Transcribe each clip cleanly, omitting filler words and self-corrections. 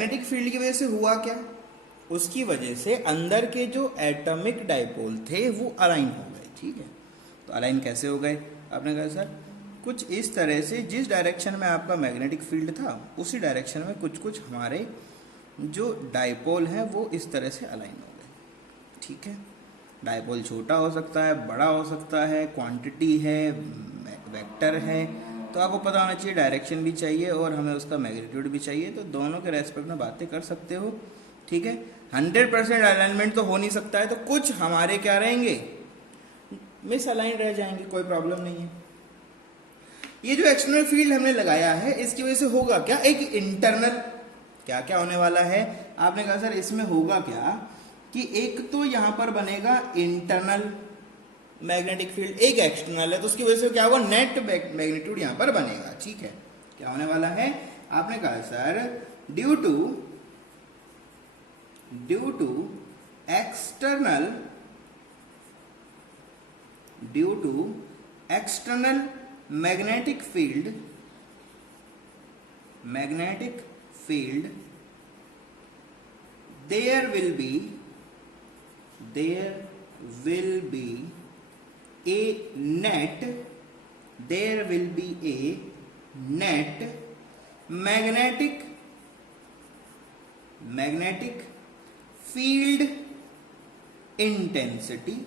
Magnetic field की वजह से हुआ क्या, उसकी वजह से अंदर के जो एटॉमिक डाइपोल थे वो अलाइन हो गए। ठीक है, तो अलाइन कैसे हो गए, आपने कहा सर कुछ इस तरह से, जिस डायरेक्शन में आपका मैग्नेटिक फील्ड था उसी डायरेक्शन में कुछ कुछ हमारे जो डाइपोल हैं वो इस तरह से अलाइन हो गए। ठीक है, डाइपोल छोटा हो सकता है, बड़ा हो सकता है, क्वांटिटी है, वेक्टर है, तो आपको पता होना चाहिए डायरेक्शन भी चाहिए और हमें उसका मैग्नीट्यूड भी चाहिए, तो दोनों के रेस्पेक्ट में बातें कर सकते हो। ठीक है, 100% अलाइनमेंट तो हो नहीं सकता है, तो कुछ हमारे क्या रहेंगे, मिस अलाइन रह जाएंगे, कोई प्रॉब्लम नहीं है। ये जो एक्सटर्नल फील्ड हमने लगाया है इसकी वजह से होगा क्या, एक इंटरनल, क्या क्या होने वाला है, आपने कहा सर इसमें होगा क्या कि एक तो यहां पर बनेगा इंटरनल मैग्नेटिक फील्ड, एक एक्सटर्नल है, तो उसकी वजह से क्या होगा, नेट मैग्नीट्यूड यहां पर बनेगा। ठीक है, क्या होने वाला है, आपने कहा sir due to external magnetic field there will be a net magnetic field intensity।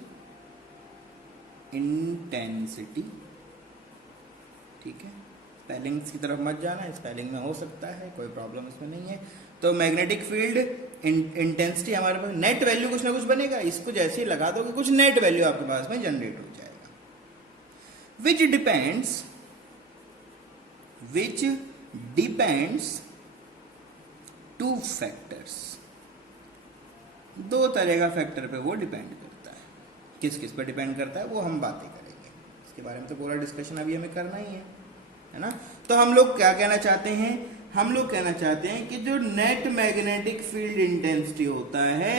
ठीक है, स्पेलिंग्स की तरफ मत जाना, स्पेलिंग में हो सकता है, कोई प्रॉब्लम इसमें नहीं है। तो मैग्नेटिक फील्ड इंटेंसिटी हमारे पास नेट वैल्यू कुछ ना कुछ बनेगा, इसको जैसे ही लगा दोगे कुछ नेट वैल्यू आपके पास में जनरेट हो जाएगा, विच डिपेंड्स टू फैक्टर्स, दो तरह का फैक्टर पे वो डिपेंड करता है। किस किस पे डिपेंड करता है वो हम बातें करेंगे, इसके बारे में तो पूरा डिस्कशन अभी हमें करना ही है ना। तो हम लोग क्या कहना चाहते हैं, हम लोग कहना चाहते हैं कि जो नेट मैग्नेटिक फील्ड इंटेंसिटी होता है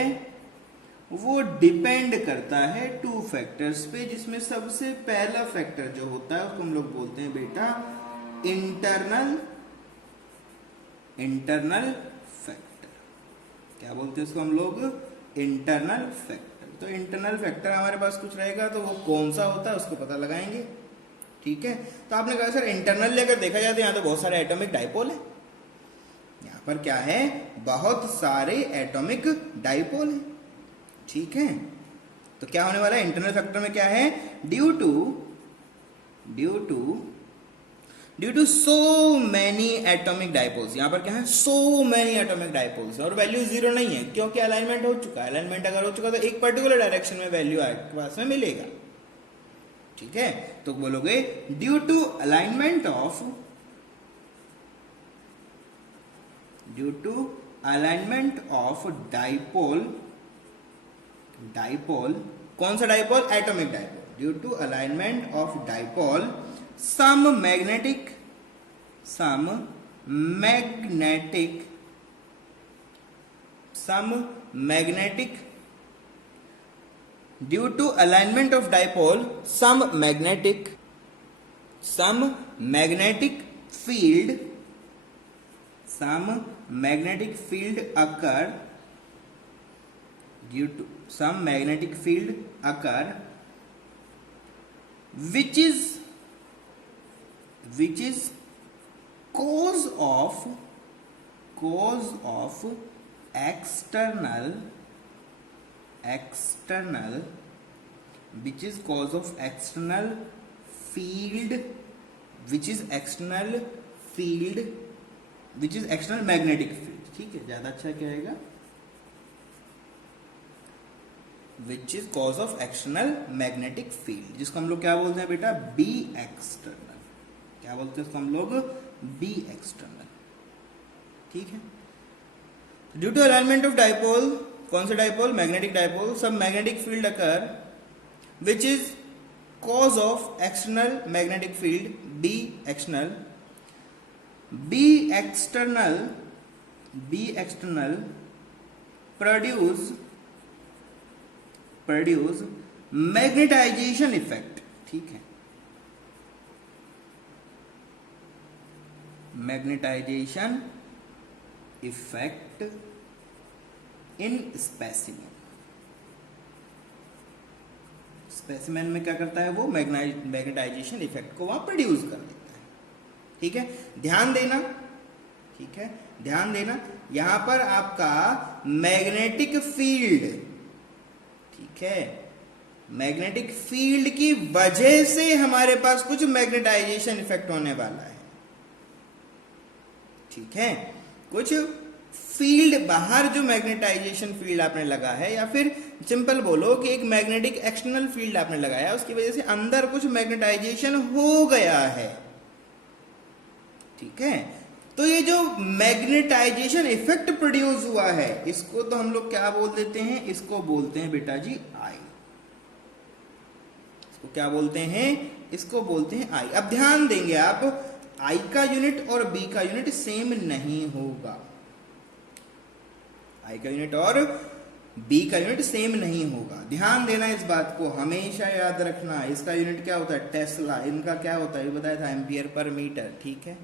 वो डिपेंड करता है टू फैक्टर्स पे, जिसमें सबसे पहला फैक्टर जो होता है उसको हम लोग बोलते हैं बेटा इंटरनल फैक्टर। क्या बोलते हैं उसको हम लोग, इंटरनल फैक्टर। तो इंटरनल फैक्टर हमारे पास कुछ रहेगा तो वो कौन सा होता है उसको पता लगाएंगे। ठीक है, तो आपने कहा सर इंटरनल अगर देखा जाए तो यहाँ तो बहुत सारे एटॉमिक डाइपोल है, यहाँ पर क्या है, बहुत सारे एटॉमिक डाइपोल है। ठीक है, तो क्या होने वाला है इंटरनल फैक्टर में, क्या है, due to so many atomic dipoles, यहां पर क्या है, सो मैनी एटॉमिक डाइपोल्स, और वैल्यू जीरो नहीं है क्योंकि अलाइनमेंट हो चुका है। अलाइनमेंट अगर हो चुका तो एक पर्टिकुलर डायरेक्शन में वैल्यू आपके पास में मिलेगा। ठीक है, तो बोलोगे due to alignment of dipole, कौन सा dipole, atomic dipole, due to alignment of dipole some magnetic due to alignment of dipole some magnetic field occur, due to some magnetic field occur which is cause of external field, which is external magnetic field। ठीक है, ज्यादा अच्छा क्या रहेगा, विच is cause of external magnetic field, जिसको हम लोग क्या बोलते हैं बेटा, बी एक्सटर्नल। क्या बोलते हैं उसको हम लोग, बी एक्सटर्नल। ठीक है, due to alignment of dipole, कौन सा डाइपोल, मैग्नेटिक डाइपोल, सब magnetic field occur which is cause of external magnetic field, B external produce magnetization effect. ठीक है, magnetization effect in specimen. Specimen में क्या करता है वो, मैग्नेटाइजेशन इफेक्ट को वहां प्रोड्यूस कर देता है। ठीक है, ध्यान देना, ठीक है, ध्यान देना, यहां पर आपका मैग्नेटिक फील्ड, ठीक है, मैग्नेटिक फील्ड की वजह से हमारे पास कुछ मैग्नेटाइजेशन इफेक्ट होने वाला है। ठीक है, कुछ फील्ड बाहर जो मैग्नेटाइजेशन फील्ड आपने लगा है, या फिर सिंपल बोलो कि एक मैग्नेटिक एक्सटर्नल फील्ड आपने लगाया, उसकी वजह से अंदर कुछ मैग्नेटाइजेशन हो गया है। ठीक है, तो ये जो मैग्नेटाइजेशन इफेक्ट प्रोड्यूस हुआ है, इसको तो हम लोग क्या बोल देते हैं, इसको बोलते हैं बेटा जी आई। इसको क्या बोलते हैं, इसको बोलते हैं आई। अब ध्यान देंगे आप, आई का यूनिट और बी का यूनिट सेम नहीं होगा। आई का यूनिट और बी का यूनिट सेम नहीं होगा, ध्यान देना इस बात को, हमेशा याद रखना। इसका यूनिट क्या होता है, टेस्ला, इनका क्या होता है, ये बताया था, एम्पियर पर मीटर। ठीक है,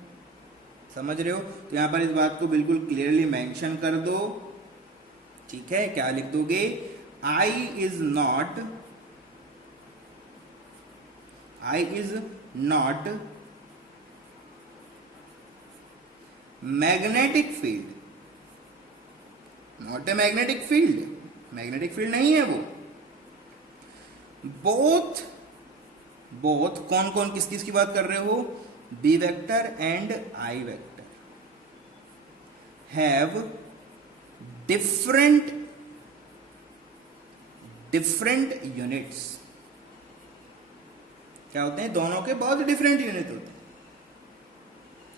समझ रहे हो, तो यहां पर इस बात को बिल्कुल क्लियरली मेंशन कर दो। ठीक है, क्या लिख दोगे, I is not magnetic field, not a magnetic field, magnetic field नहीं है वो। बोथ कौन कौन किस किस की बात कर रहे हो, B vector and I vector have different units. क्या होते हैं, दोनों के बहुत डिफरेंट यूनिट होते हैं।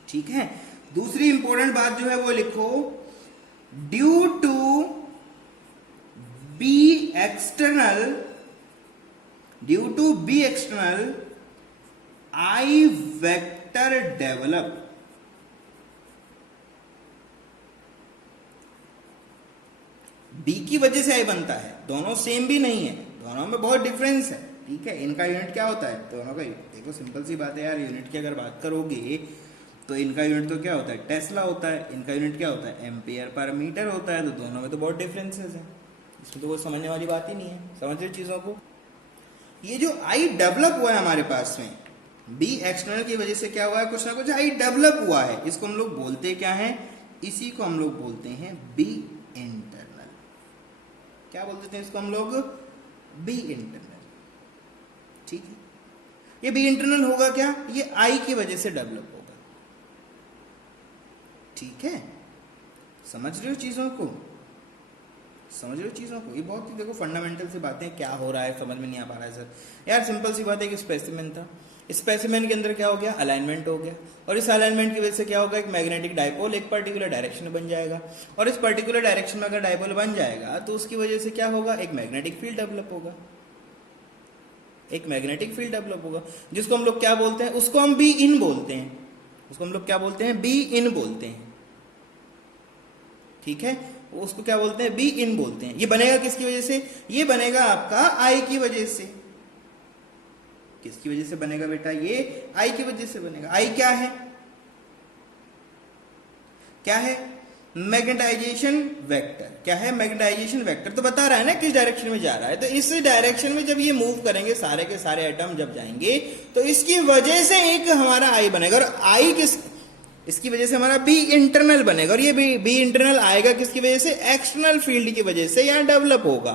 ठीक है, दूसरी इंपॉर्टेंट बात जो है वो लिखो, due to B external I vector develop. B की वजह से आई बनता है, दोनों सेम भी नहीं है, दोनों में बहुत डिफरेंस है। ठीक है, इनका यूनिट क्या होता है, दोनों का, देखो सिंपल सी बात है यार, यूनिट की अगर बात करोगे तो इनका यूनिट तो क्या होता है, टेस्ला होता है, इनका यूनिट क्या होता है, एम्पियर पर मीटर होता है, तो दोनों में तो बहुत डिफरेंसेस है, इसमें तो कोई समझने वाली बात ही नहीं है। समझ रहे चीजों को, ये जो आई डेवलप हुआ है हमारे पास में, बी एक्सटर्नल की वजह से क्या हुआ है, कुछ ना कुछ आई डेवलप हुआ है, इसको हम लोग बोलते क्या है, इसी को हम लोग बोलते हैं बी इंटरनल। क्या बोलते हैं इसको हम लोग, बी इंटरनल। ठीक है, ये बी इंटरनल होगा क्या, ये आई की वजह से डेवलप होगा। ठीक है, समझ रहे हो चीजों को, समझ रहे हो चीजों को, ये बहुत ही देखो फंडामेंटल सी बातें, क्या हो रहा है समझ में नहीं आ पा रहा है सर। यार सिंपल सी बात है कि स्पेसिमेन था, स्पेसिमेन के अंदर क्या हो गया, अलाइनमेंट हो गया, और इस अलाइनमेंट की वजह से क्या होगा, एक मैग्नेटिक डायपोल एक पर्टिकुलर डायरेक्शन में बन जाएगा, और इस पर्टिकुलर डायरेक्शन में अगर डायपोल बन जाएगा तो उसकी वजह से क्या होगा, एक मैग्नेटिक फील्ड डेवलप होगा, एक मैग्नेटिक फील्ड डेवलप होगा, जिसको हम लोग क्या बोलते हैं, उसको हम बी इन बोलते हैं, उसको हम लोग क्या बोलते हैं, बी इन बोलते हैं। ठीक है, उसको क्या बोलते हैं, बी इन बोलते हैं। ये बनेगा किसकी वजह से, ये बनेगा आपका आई की वजह से। किसकी वजह से बनेगा बेटा, ये आई की वजह से बनेगा। आई क्या है, क्या है, मैग्नेटाइजेशन वेक्टर। क्या है, मैग्नेटाइजेशन वेक्टर, तो बता रहा है ना किस डायरेक्शन में जा रहा है, तो इस डायरेक्शन में जब ये मूव करेंगे, सारे के सारे एटम जब जाएंगे, तो इसकी वजह से एक हमारा आई बनेगा, और आई किस, इसकी वजह से हमारा बी इंटरनल बनेगा, और ये बी इंटरनल आएगा किसकी वजह से, एक्सटर्नल फील्ड की वजह से यहां डेवलप होगा।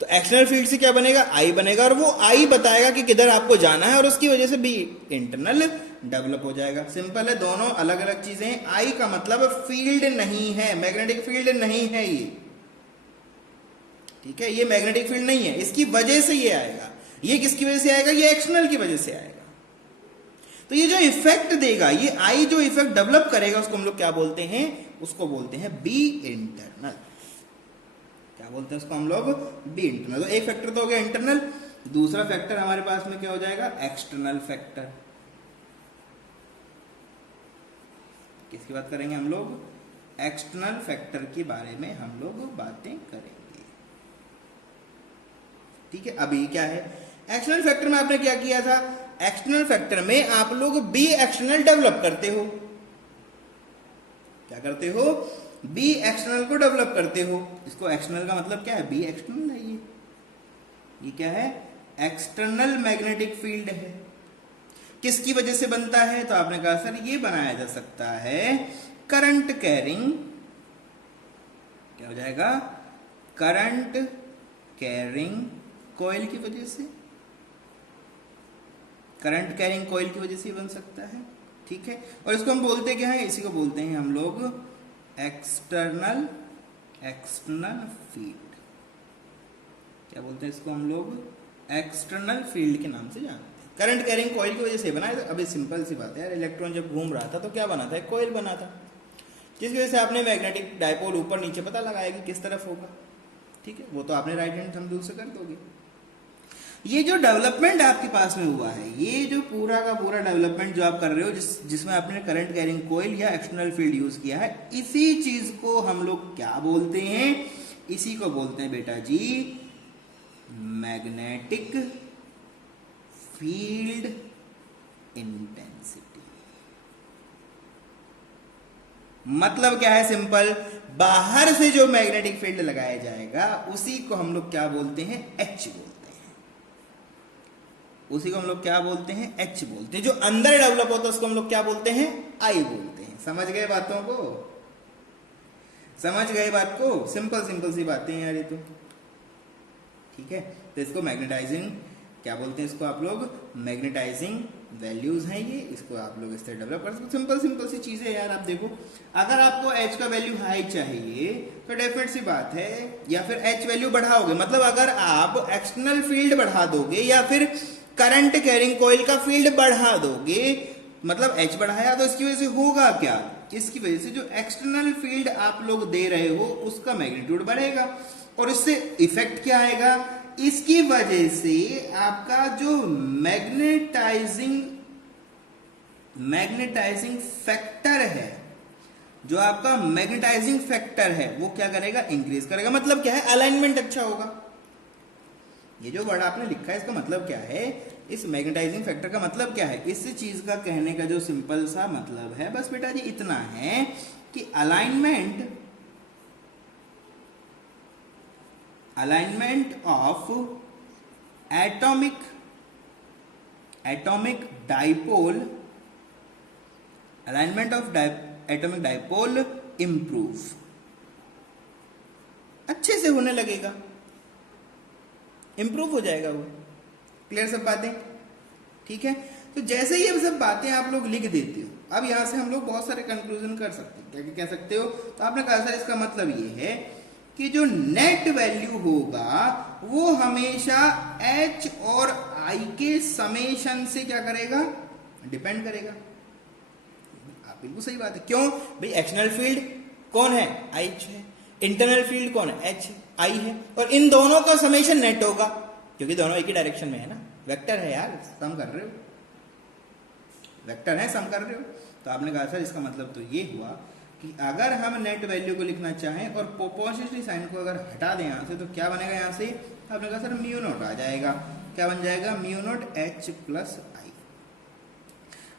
तो एक्सटर्नल फील्ड से क्या बनेगा, आई बनेगा, और वो आई बताएगा कि किधर आपको जाना है, और उसकी वजह से बी इंटरनल डेवलप हो जाएगा। सिंपल है, दोनों अलग अलग चीजें हैं। आई का मतलब फील्ड नहीं है, मैग्नेटिक फील्ड नहीं है ये। ठीक है, ये मैग्नेटिक फील्ड नहीं है, इसकी वजह से ये आएगा। ये किसकी वजह से आएगा, ये एक्सटर्नल की वजह से आएगा। तो ये जो इफेक्ट देगा, ये आई जो इफेक्ट डेवलप करेगा, उसको हम लोग क्या बोलते हैं, उसको बोलते हैं बी इंटरनल। क्या बोलते हैं उसको हम लोग, बी इंटरनल। तो एक फैक्टर तो हो गया इंटरनल, दूसरा फैक्टर हमारे पास में क्या हो जाएगा, एक्सटर्नल फैक्टर। किसकी बात करेंगे हम लोग, एक्सटर्नल फैक्टर के बारे में हम लोग बातें करेंगे। ठीक है, अभी क्या है, एक्सटर्नल फैक्टर में आपने क्या किया था, एक्सटर्नल फैक्टर में आप लोग बी एक्सटर्नल डेवलप करते हो। क्या करते हो, बी एक्सटर्नल को डेवलप करते हो। इसको एक्सटर्नल का मतलब क्या है, बी एक्सटर्नल है ये क्या है, एक्सटर्नल मैग्नेटिक फील्ड है। किसकी वजह से बनता है, तो आपने कहा सर ये बनाया जा सकता है करंट कैरिंग, क्या हो जाएगा, करंट कैरिंग कॉइल की वजह से, करंट कैरिंग कॉइल की वजह से बन सकता है। ठीक है, और इसको हम बोलते क्या है, इसी को बोलते हैं हम लोग एक्सटर्नल फील्ड। क्या बोलते हैं इसको हम लोग, एक्सटर्नल फील्ड के नाम से जानते हैं। करंट कैरिंग कॉइल की वजह से बना है। अभी सिंपल सी बात है यार, इलेक्ट्रॉन जब घूम रहा था तो क्या बना था, एक कॉइल बना था, जिसकी वजह से आपने मैग्नेटिक डायपोल ऊपर नीचे पता लगाया कि किस तरफ होगा। ठीक है, वो तो आपने राइट हैंड थंब रूल से कर दोगे। ये जो डेवलपमेंट आपके पास में हुआ है, ये जो पूरा का पूरा डेवलपमेंट जो आप कर रहे हो, जिसमें आपने करंट कैरिंग कॉइल या एक्सटर्नल फील्ड यूज किया है, इसी चीज को हम लोग क्या बोलते हैं, इसी को बोलते हैं बेटा जी मैग्नेटिक फील्ड इंटेंसिटी। मतलब क्या है, सिंपल, बाहर से जो मैग्नेटिक फील्ड लगाया जाएगा उसी को हम लोग क्या बोलते हैं, एच बोलते हैं। उसी को हम लोग क्या बोलते हैं, एच बोलते हैं। जो अंदर डेवलप होता है उसको हम लोग क्या बोलते हैं, आई बोलते हैं। समझ गए बातों को, समझ गए बात को, सिंपल सिंपल सी बातें यार ये तो। ठीक है, तो इसको मैग्नेटाइजिंग क्या बोलते हैं, इसको आप लोग मैग्नेटाइजिंग वैल्यूज हैं ये, इसको आप लोग इस तरह डेवलप कर सकते। सिंपल सिंपल सी चीजें यार। आप देखो, अगर आपको एच का वैल्यू हाई चाहिए तो डेफिनेट सी बात है, या फिर एच वैल्यू बढ़ाओगे, मतलब अगर आप एक्सटर्नल फील्ड बढ़ा दोगे या फिर करंट कैरिंग कॉइल का फील्ड बढ़ा दोगे, मतलब एच बढ़ाया, तो इसकी वजह से होगा क्या, इसकी वजह से जो एक्सटर्नल फील्ड आप लोग दे रहे हो उसका मैग्नीट्यूड बढ़ेगा, और इससे इफेक्ट क्या आएगा, इसकी वजह से आपका जो मैग्नेटाइजिंग फैक्टर है, जो आपका मैग्नेटाइजिंग फैक्टर है वो क्या करेगा, इंक्रीज करेगा। मतलब क्या है, अलाइनमेंट अच्छा होगा। ये जो वर्ड आपने लिखा है इसका मतलब क्या है, इस मैग्नेटाइजिंग फैक्टर का मतलब क्या है, इस चीज का कहने का जो सिंपल सा मतलब है, बस बेटा जी इतना है कि alignment of atomic dipole, alignment of atomic dipole improve, अच्छे से होने लगेगा, इंप्रूव हो जाएगा वो। क्लियर सब बातें, ठीक है। तो जैसे ये सब बातें आप लोग लिख देते हो, अब यहां से हम लोग बहुत सारे कंक्लूजन कर सकते हैं। क्या कह सकते हो, तो आपने कहा सर इसका मतलब ये है कि जो नेट वैल्यू होगा वो हमेशा एच और आई के समेशन से क्या करेगा, डिपेंड करेगा। आप बिल्कुल सही बात है। क्यों भाई, एक्सटर्नल फील्ड कौन है, एच है, इंटरनल फील्ड कौन है, एच आई है, और इन दोनों का समेशन नेट होगा, क्योंकि दोनों एक ही डायरेक्शन में है ना, वेक्टर है यार, सम कर रहे हो, वेक्टर है, सम कर रहे हो। तो आपने कहा सर इसका मतलब तो ये हुआ कि अगर हम नेट वैल्यू को लिखना चाहें और पॉजिटिव साइन को अगर हटा दें यहां से, तो क्या बनेगा यहां से, आपने कहा सर म्यू नॉट आ जाएगा। क्या बन जाएगा, म्यू नॉट एच प्लस आई।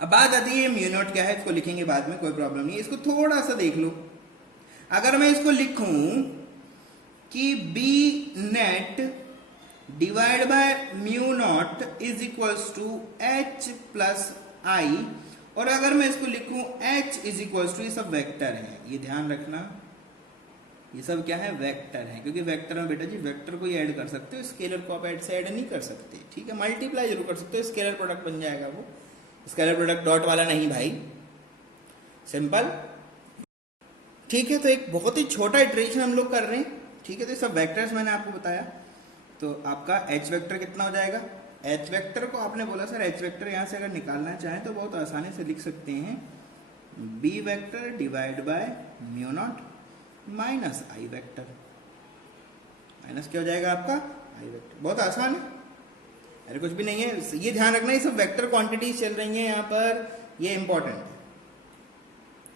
अब बात आती है म्यू नॉट क्या है, इसको लिखेंगे बाद में, कोई प्रॉब्लम नहीं। इसको थोड़ा सा देख लो, अगर मैं इसको लिखूं कि B net divide by mu nought is equals to H plus I, और अगर मैं इसको लिखूं h इज इक्वल्स टू, ये सब वेक्टर है, ये ध्यान रखना, ये सब क्या है, वेक्टर है। क्योंकि वेक्टर में बेटा जी वेक्टर को ही ऐड कर सकते हो, स्केलर को आप ऐड से ऐड नहीं कर सकते। ठीक है, मल्टीप्लाई जरूर कर सकते हो, स्केलर प्रोडक्ट बन जाएगा वो, स्केलर प्रोडक्ट डॉट वाला नहीं भाई, सिंपल। ठीक है, तो एक बहुत ही छोटा इटरेशन हम लोग कर रहे हैं। ठीक है, तो ये सब वेक्टर्स मैंने आपको बताया। तो आपका एच वेक्टर कितना हो जाएगा, एच वेक्टर को आपने बोला सर एच वेक्टर यहां से अगर निकालना चाहें तो बहुत आसानी से लिख सकते हैं, B vector divide by mu naught minus I vector, minus क्या हो जाएगा आपका, आई वेक्टर। बहुत आसान है, अरे कुछ भी नहीं है। ये ध्यान रखना, ये सब वेक्टर क्वांटिटीज चल रही हैं यहाँ पर, ये इंपॉर्टेंट है।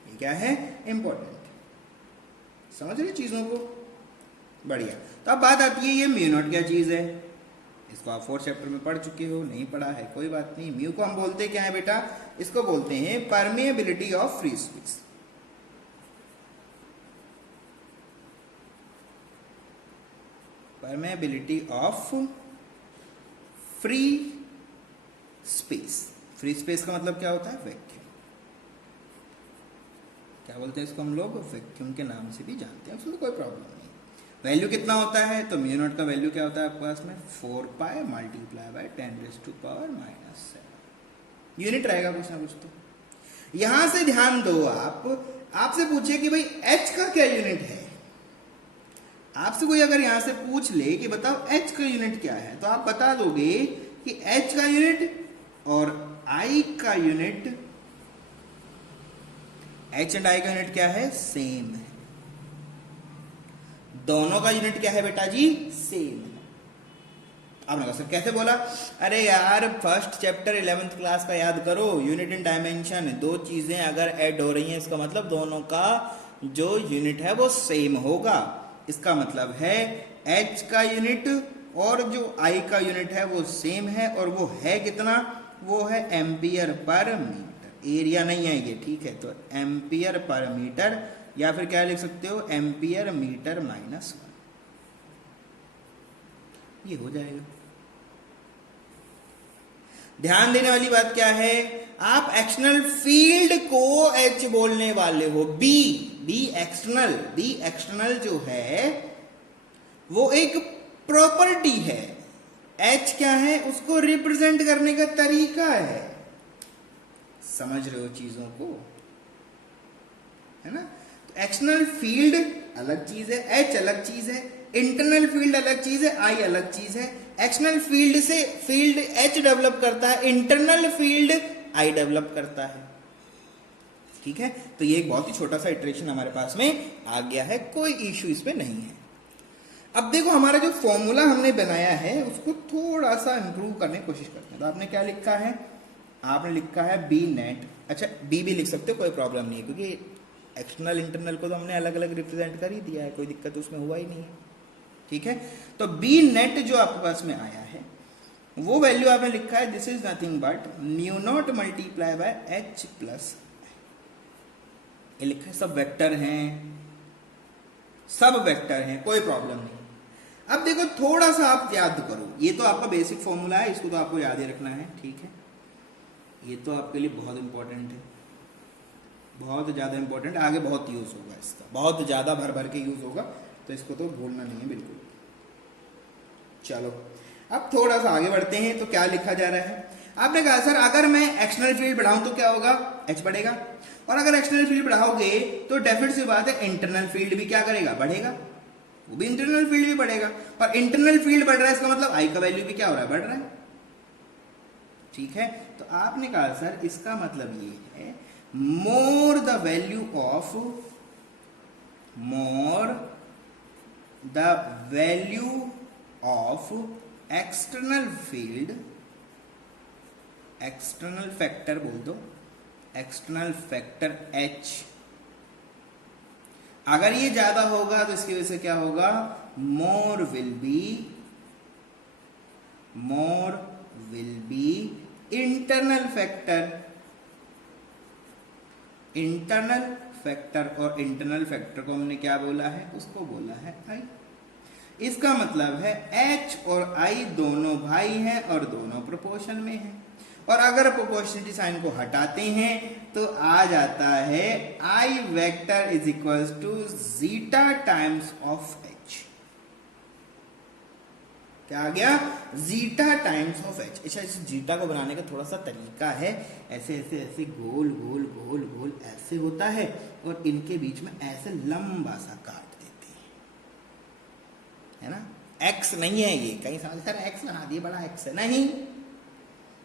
ये क्या है, इंपॉर्टेंट, समझ रहे चीजों को, बढ़िया। तो अब बात आती है ये म्यू नॉट क्या चीज है, इसको आप 4th चैप्टर में पढ़ चुके हो, नहीं पढ़ा है कोई बात नहीं। म्यू को हम बोलते क्या है बेटा, इसको बोलते हैं permeability of free space. Permeability of free space. Free space का मतलब क्या होता है? वैक्यूम। क्या बोलते हैं इसको हम लोग? वैक्यूम के नाम से भी जानते हैं, उसमें कोई प्रॉब्लम नहीं। वैल्यू कितना होता है? तो म्यू नॉट का वैल्यू क्या होता है आपके पास में? 4 पाई मल्टीप्लाई बाय 10⁻⁻⁷ यूनिट रहेगा कुछ ना कुछ। तो यहां से ध्यान दो, आपसे पूछे कि भाई h का क्या यूनिट है। आपसे कोई अगर यहां से पूछ ले कि बताओ h का यूनिट क्या है, तो आप बता दोगे कि h का यूनिट और I का यूनिट, h एंड I का यूनिट क्या है? सेम है। दोनों का यूनिट क्या है बेटा जी? सेम है। आपने कहा सर कैसे बोला? अरे यार फर्स्ट चैप्टर 11th क्लास का याद करो, यूनिट इन डायमेंशन। दो चीजें अगर ऐड हो रही हैं इसका मतलब दोनों का जो यूनिट है वो सेम होगा। इसका मतलब है h का यूनिट और जो I का यूनिट है वो सेम है, और वो है कितना? वो है एम्पियर पर मीटर। एरिया नहीं है ये, ठीक है? तो एम्पियर पर मीटर, या फिर क्या लिख सकते हो? एम्पियर मीटर -1, ये हो जाएगा। ध्यान देने वाली बात क्या है? आप एक्सटर्नल फील्ड को H बोलने वाले हो। बी एक्सटर्नल जो है वो एक प्रॉपर्टी है। H क्या है? उसको रिप्रेजेंट करने का तरीका है। समझ रहे हो चीजों को, है ना? तो एक्सटर्नल फील्ड अलग चीज है, H अलग चीज है, इंटरनल फील्ड अलग चीज है, I अलग चीज है। एक्सटर्नल फील्ड से फील्ड H डेवलप करता है, इंटरनल फील्ड I डेवलप करता है, ठीक है? तो ये एक बहुत ही छोटा सा इटरेशन हमारे पास में आ गया है, कोई इश्यू इसमें नहीं है। अब देखो हमारा जो फॉर्मूला हमने बनाया है उसको थोड़ा सा इंप्रूव करने की कोशिश करते हैं। तो आपने क्या लिखा है? आपने लिखा है बी नेट। अच्छा बी भी लिख सकते हो, कोई प्रॉब्लम नहीं है, क्योंकि एक्सटर्नल इंटरनल को तो हमने अलग अलग रिप्रेजेंट कर ही दिया है, कोई दिक्कत उसमें हुआ ही नहीं है, ठीक है? तो बी नेट जो आपके पास में आया है वो वैल्यू आपने लिखा है, this is nothing but mu naught multiply bye H plus, ये लिखा है। सब वेक्टर हैं, सब वेक्टर हैं, कोई प्रॉब्लम नहीं। अब देखो थोड़ा सा आप याद करो, ये तो आपका बेसिक फॉर्मूला है, इसको तो आपको याद ही रखना है, ठीक है? ये तो आपके लिए बहुत इंपॉर्टेंट है, बहुत ज्यादा इंपॉर्टेंट, आगे बहुत यूज होगा इसका, बहुत ज्यादा भर भर के यूज होगा, तो इसको तो भूलना नहीं है बिल्कुल। चलो अब थोड़ा सा आगे बढ़ते हैं। तो क्या लिखा जा रहा है? आपने कहा सर अगर मैं एक्सटर्नल फील्ड बढ़ाऊं तो क्या होगा? H बढ़ेगा। और अगर एक्सटर्नल फील्ड बढ़ाओगे तो डेफिनेट सी बात है इंटरनल फील्ड भी क्या करेगा? बढ़ेगा। वो भी इंटरनल फील्ड भी बढ़ेगा, और इंटरनल फील्ड बढ़ रहा है इसका मतलब I का वैल्यू भी क्या हो रहा है? बढ़ रहा है, ठीक है? तो आपने कहा सर इसका मतलब ये है more the value of external field, external factor बोल दो, एक्सटर्नल फैक्टर H, अगर ये ज्यादा होगा तो इसकी वजह से क्या होगा? More will be internal factor, और इंटरनल फैक्टर को हमने क्या बोला है? उसको बोला है I। इसका मतलब है H और I दोनों भाई हैं और दोनों प्रोपोर्शन में हैं, और अगर प्रोपोर्शनलिटी साइन को हटाते हैं तो आ जाता है I vector is equals to zeta times of H। क्या आ गया? Zeta times of H। अच्छा इस जीटा को बनाने का थोड़ा सा तरीका है, ऐसे ऐसे ऐसे गोल गोल गोल गोल ऐसे होता है, और इनके बीच में ऐसे लंबा सा काट देते हैं, है ना? X नहीं है ये, कहीं समझ सर X लगा दिए, बड़ा X है, नहीं,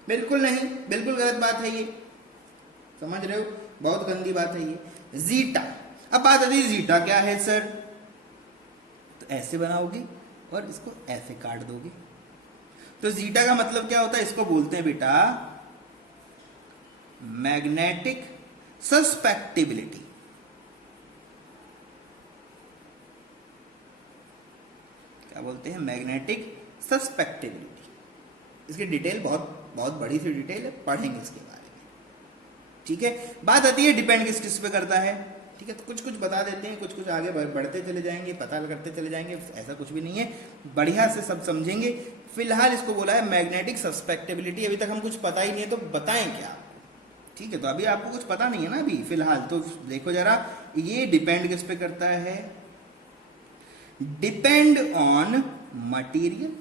बिल्कुल नहीं, बिल्कुल गलत बात है ये, समझ रहे हो? बहुत गंदी बात है ये जीटा। अब बात आती है जीटा क्या है सर? तो ऐसे बनाओगे और इसको ऐसे काट दोगे, तो जीटा का मतलब क्या होता है? इसको बोलते हैं बेटा मैग्नेटिक सस्पेक्टिबिलिटी। क्या बोलते हैं? Magnetic susceptibility. इसकी डिटेल बहुत बहुत बड़ी सी डिटेल है, पढ़ेंगे इसके बारे में, ठीक है? बात आती है डिपेंड किस पे करता है? ठीक है। तो कुछ कुछ बता देते हैं, कुछ कुछ आगे बढ़ते चले जाएंगे, पता करते चले जाएंगे, ऐसा कुछ भी नहीं है, बढ़िया से सब समझेंगे। फिलहाल इसको बोला है मैग्नेटिक सस्पेक्टेबिलिटी, अभी तक हम कुछ पता ही नहीं है तो बताएं क्या, ठीक है। तो अभी आपको कुछ पता नहीं है ना अभी फिलहाल, तो देखो जरा, ये डिपेंड किस पे करता है, depend on material,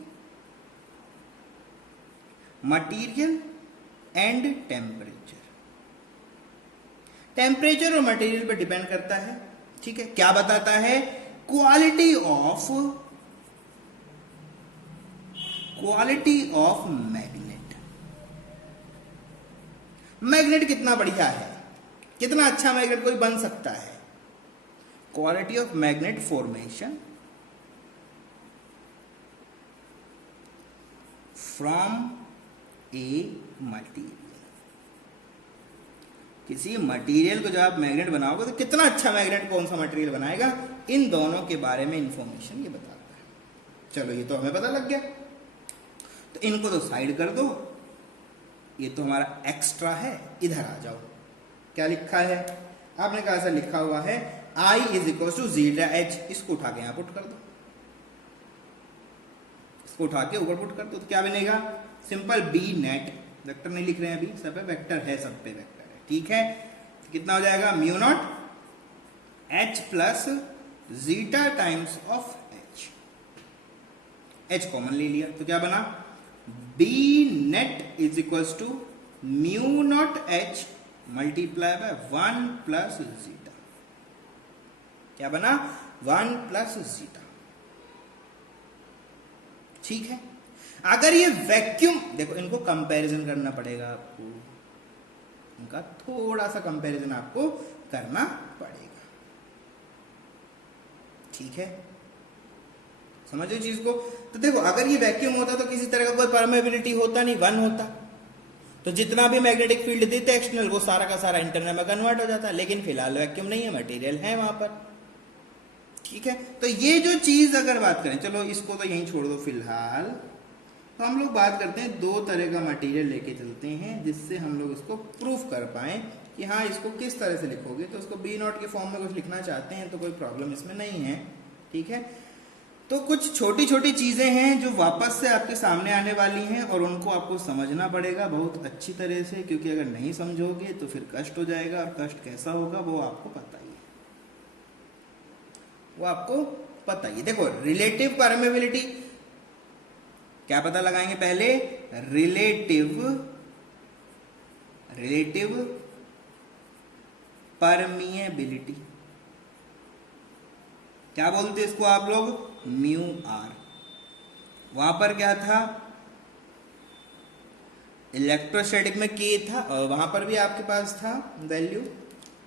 material and temperature, temperature और मटेरियल पर डिपेंड करता है, ठीक है। क्या बताता है, क्वालिटी ऑफ मैग्नेट, मैग्नेट कितना बढ़िया है, कितना अच्छा मैग्नेट कोई बन सकता है, quality of magnet formation from A material, किसी मटेरियल को जब आप मैग्नेट बनाओगे तो कितना अच्छा मैग्नेट कौन सा मटेरियल बनाएगा, इन दोनों के बारे में इंफॉर्मेशन ये बताता है। चलो ये तो हमें पता लग गया, तो इनको तो साइड कर दो, ये तो हमारा एक्स्ट्रा है, इधर आ जाओ। क्या लिखा है, आपने कहा सर लिखा हुआ है I is equal to zeta H, इसको उठा के यहां पुट कर दो, इसको उठा के ऊपर पुट कर दो, तो क्या बनेगा, सिंपल बी नेट, वेक्टर नहीं लिख रहे हैं अभी, सब पे वेक्टर है, सब पे वेक्टर है, ठीक है। तो कितना हो जाएगा, mu not H plus zeta times of H, H common ले लिया तो क्या बना, B net is equal to mu not H multiply by 1 plus zeta, क्या बना, 1 प्लस जीटा, ठीक है। अगर ये वैक्यूम, देखो इनको कंपैरिजन करना पड़ेगा आपको, इनका थोड़ा सा कंपैरिजन आपको करना पड़ेगा, ठीक है, समझो चीज को। तो देखो अगर ये वैक्यूम होता तो किसी तरह का कोई परमेबिलिटी होता नहीं, 1 होता, तो जितना भी मैग्नेटिक फील्ड देते एक्सटर्नल वो सारा का सारा इंटरनल में कन्वर्ट हो जाता, लेकिन फिलहाल वैक्यूम नहीं है, मटेरियल है वहां पर, ठीक है। तो ये जो चीज अगर बात करें, चलो इसको तो यहीं छोड़ दो फिलहाल, तो हम लोग बात करते हैं दो तरह का मटेरियल लेके चलते हैं, जिससे हम लोग इसको प्रूफ कर पाए कि हाँ इसको किस तरह से लिखोगे। तो उसको बी नॉट के फॉर्म में कुछ लिखना चाहते हैं तो कोई प्रॉब्लम इसमें नहीं है, ठीक है। तो कुछ छोटी छोटी चीजें हैं जो वापस से आपके सामने आने वाली हैं और उनको आपको समझना पड़ेगा बहुत अच्छी तरह से, क्योंकि अगर नहीं समझोगे तो फिर कष्ट हो जाएगा, और कष्ट कैसा होगा वो आपको पता ही है, वो आपको पता ही है। देखो रिलेटिव परमेबिलिटी, क्या पता लगाएंगे पहले, रिलेटिव परमिएबिलिटी, क्या बोलते हैं इसको आप लोग, म्यू आर। वहां पर क्या था, इलेक्ट्रोस्टैटिक में के था, और वहां पर भी आपके पास था वैल्यू,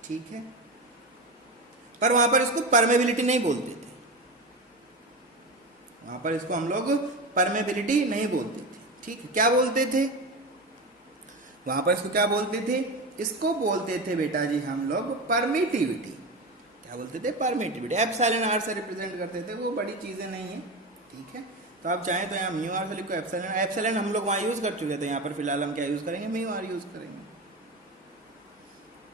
ठीक है, पर वहां पर इसको परमेबिलिटी नहीं बोलते थे, वहां पर इसको हम लोग परमेबिलिटी नहीं बोलते थे, ठीक है। क्या बोलते थे वहां पर, इसको क्या बोलते थे, इसको बोलते थे बेटा जी हम लोग परमिटिविटी, क्या बोलते थे, परमिटिविटी, एप्सिलॉन आर से रिप्रेजेंट करते थे, वो बड़ी चीजें नहीं है, ठीक है। तो आप चाहें तो यहाँ म्यू आर से लिखो, एप्सिलॉन, एप्सिलॉन हम लोग वहां यूज कर चुके थे, यहाँ पर फिलहाल हम क्या यूज करेंगे, म्यू आर यूज करेंगे,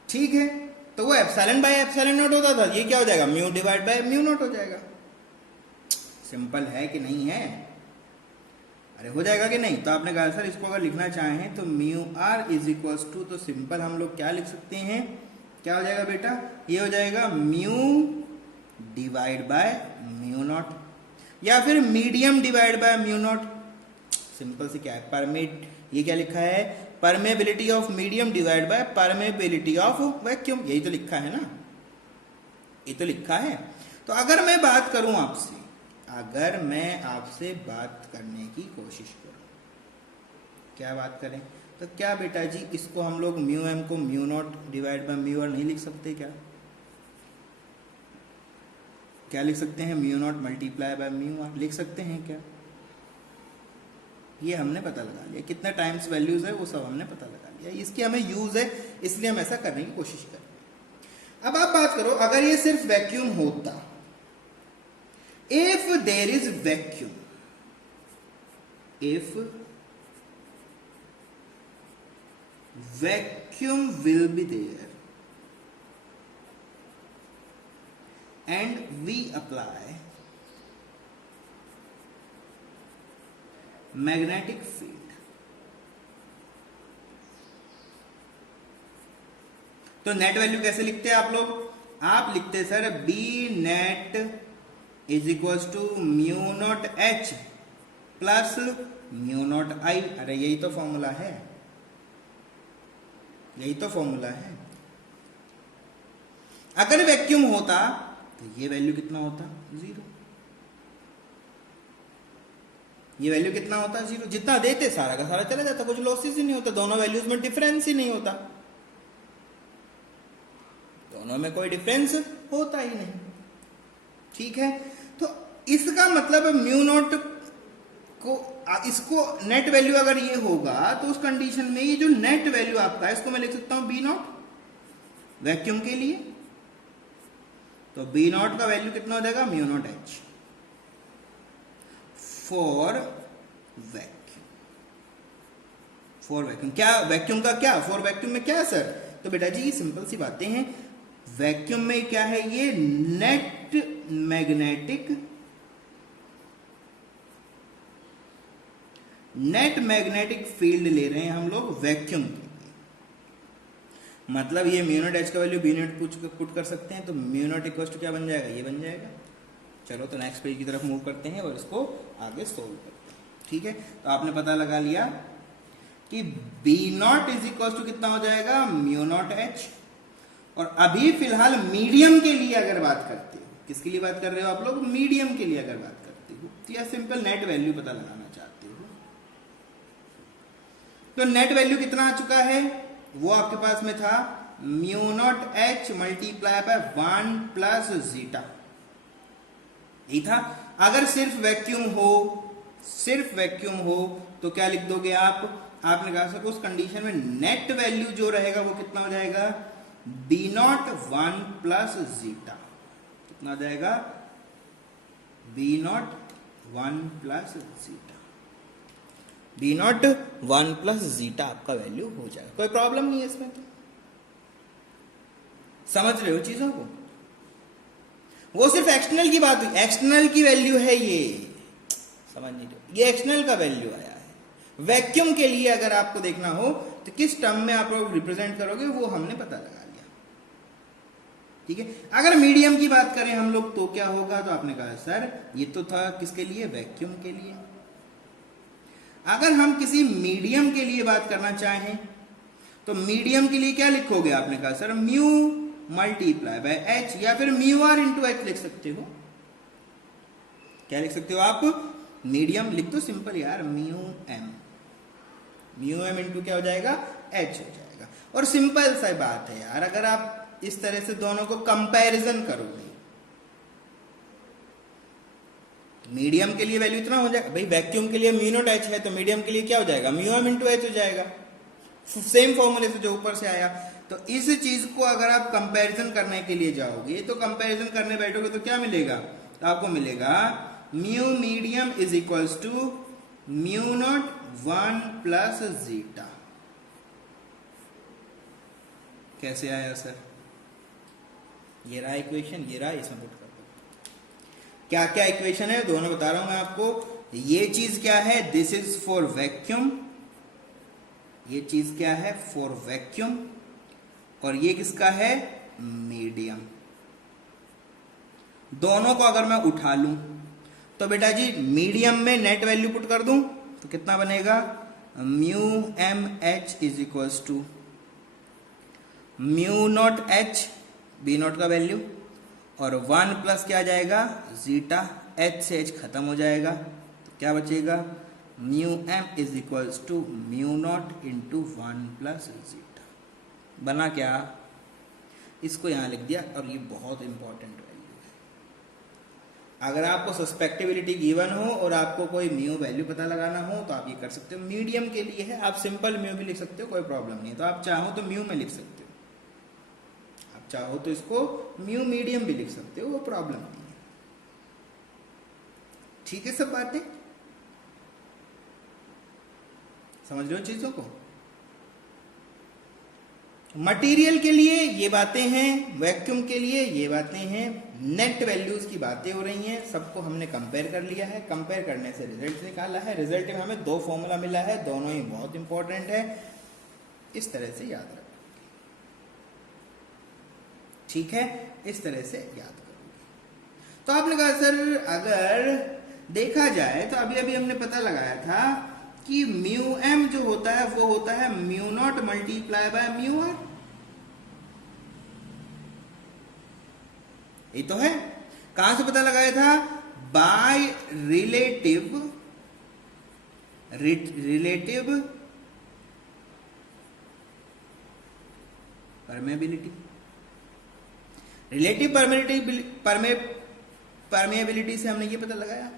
ठीक है। तो वो एप्सिलॉन बाय एप्सिलॉन नॉट होता था, ये क्या हो जाएगा, mu divide by mu not हो जाएगा, सिंपल है कि नहीं है, अरे हो जाएगा कि नहीं। तो आपने कहा सर इसको अगर लिखना चाहें तो mu R is equals to, तो सिंपल हम लोग क्या लिख सकते हैं, क्या हो जाएगा बेटा, ये हो जाएगा mu divide by mu not, या फिर medium divide by mu not, simple से क्या है, परमिट, ये क्या लिखा है, permeability of medium divide by permeability of vacuum, यही तो लिखा है ना, ये तो लिखा है। तो अगर मैं बात करूं आपसे, अगर मैं आपसे बात करने की कोशिश करूं, क्या बात करें, तो क्या बेटा जी इसको हम लोग म्यू एम को mu naught divide by mu R नहीं लिख सकते क्या, क्या लिख सकते हैं, mu not multiply by mu R लिख सकते हैं क्या, ये हमने पता लगा लिया, कितने टाइम्स वैल्यूज है वो सब हमने पता लगा लिया, इसकी हमें यूज है, इसलिए हम ऐसा करने की कोशिश कर रहे हैं। अब आप बात करो, अगर ये सिर्फ वैक्यूम होता, if there is vacuum, if vacuum will be there, and we apply magnetic field, तो नेट वैल्यू कैसे लिखते हैं आप लोग? आप लिखते हैं sir B net is equal to mu not H plus mu nought I. अरे यही तो फॉर्मूला है, यही तो फॉर्मूला है। अगर वैक्यूम होता तो ये वैल्यू कितना होता? 0। ये वैल्यू कितना होता? 0। जितना देते सारा का सारा चला जाता, कुछ लॉसेस ही नहीं होता, दोनों वैल्यूज में डिफरेंस ही नहीं होता, दोनों में कोई डिफरेंस होता ही नहीं। ठीक है, तो इसका मतलब म्यू नॉट को, इसको नेट वैल्यू अगर ये होगा तो उस कंडीशन में ये जो नेट वैल्यू आपका है इसको मैं लिख सकता हूं बी नॉट वैक्यूम के लिए। तो बी नॉट का वैल्यू कितना हो जाएगा? Mu not H for vacuum. For vacuum क्या? वैक्यूम का क्या? फॉर वैक्यूम में क्या है सर? तो बेटा जी सिंपल सी बातें हैं। वैक्यूम में क्या है? ये नेट मैग्नेटिक फील्ड ले रहे हैं हम लोग वैक्यूम के लिए। मतलब ये म्यू नॉट एच का वैल्यू बी नॉट पुट कर सकते हैं, तो म्यू नॉट इक्वल टू क्या बन जाएगा? ये बन जाएगा। चलो तो नेक्स्ट पेज की तरफ मूव करते हैं और इसको आगे सोल्व करते हैं। ठीक है, तो आपने पता लगा लिया कि B naught is equal to कितना हो जाएगा? Mu not H. और अभी फिलहाल मीडियम के लिए अगर बात करते हो, किसके लिए बात कर रहे हो आप लोग? मीडियम के लिए अगर बात करते हो तो यह सिंपल नेट वैल्यू पता लगाना चाहते हो, तो नेट वैल्यू कितना आ चुका है? वो आपके पास में था mu naught H multiply by 1 plus zeta, यही था। अगर सिर्फ वैक्यूम हो तो क्या लिख दोगे आप? आपने कहा सर उस कंडीशन में नेट वैल्यू जो रहेगा वो कितना हो जाएगा? B naught 1 plus zeta. कितना हो जाएगा? B naught 1 plus zeta. B naught 1 plus zeta आपका वैल्यू हो जाएगा, कोई प्रॉब्लम नहीं है इसमें। तो समझ रहे हो चीजों को? वो सिर्फ एक्सटर्नल की बात हुई, एक्सटर्नल की वैल्यू है ये, समझ नहीं रहे, ये एक्सटर्नल का वैल्यू आया है। वैक्यूम के लिए अगर आपको देखना हो तो किस टर्म में आप लोग रिप्रेजेंट करोगे वो हमने पता लगा लिया। ठीक है, अगर मीडियम की बात करें हम लोग तो क्या होगा? तो आपने कहा सर ये तो था किसके लिए? वैक्यूम के लिए। अगर हम किसी मीडियम के लिए बात करना चाहें तो मीडियम के लिए क्या लिखोगे? आपने कहा sir mu multiply by H, या फिर म्यू आर इंटू एच लिख सकते हो। क्या लिख सकते हो आप? मीडियम लिख दो सिंपल यार, म्यू एम इंटू क्या हो जाएगा? एच हो जाएगा। और सिंपल सा बात है यार, अगर आप इस तरह से दोनों को कंपैरिजन करोगे, मीडियम के लिए वैल्यू इतना हो जाएगा, भाई वैक्यूम के लिए म्यू नॉट एच है तो मीडियम के लिए क्या हो जाएगा? म्यू एम इंटू एच हो जाएगा, सेम फॉर्मूले से जो ऊपर से आया। तो इस चीज को अगर आप कंपैरिजन करने के लिए जाओगे तो कंपैरिजन करने बैठोगे तो क्या मिलेगा? तो आपको मिलेगा mu medium is equals to mu naught 1 plus zeta. कैसे आया सर? ये रहा इक्वेशन, ये रहा, इसमें पुट कर दो। क्या क्या इक्वेशन है दोनों बता रहा हूं मैं आपको। ये चीज क्या है? This is for vacuum. ये चीज क्या है? For vacuum. और ये किसका है? मीडियम। दोनों को अगर मैं उठा लूं तो बेटा जी मीडियम में नेट वैल्यू पुट कर दूं तो कितना बनेगा? Mu M H is equals to mu not H, B naught का वैल्यू, और 1 प्लस क्या आ जाएगा? जीटा। एच से एच खत्म हो जाएगा तो क्या बचेगा? Mu M is equals to mu naught into 1 plus zeta. बना क्या? इसको यहां लिख दिया। और ये बहुत इंपॉर्टेंट वैल्यू है। अगर आपको सस्पेक्टिबिलिटी गिवन हो और आपको कोई म्यू वैल्यू पता लगाना हो तो आप ये कर सकते हो। मीडियम के लिए है, आप सिंपल म्यू भी लिख सकते हो, कोई प्रॉब्लम नहीं है। तो आप चाहो तो म्यू में लिख सकते हो, आप चाहो तो इसको म्यू मीडियम भी लिख सकते हो, वो प्रॉब्लम नहीं है। ठीक है, सब बातें समझ रहे हो चीजों को? मटेरियल के लिए ये बातें हैं, वैक्यूम के लिए ये बातें हैं, नेट वैल्यूज की बातें हो रही हैं, सबको हमने कंपेयर कर लिया है, कंपेयर करने से रिजल्ट निकाला है, रिजल्ट में हमें दो फॉर्मूला मिला है, दोनों ही बहुत इंपॉर्टेंट है, इस तरह से याद रखें, ठीक है, इस तरह से याद करोगे। तो आपने कहा सर अगर देखा जाए तो अभी अभी हमने पता लगाया था कि म्यू एम जो होता है वो होता है mu not multiply by mu R, ये तो है। कहां से पता लगाया था? By relative permeability, relative permeability से हमने ये पता लगाया।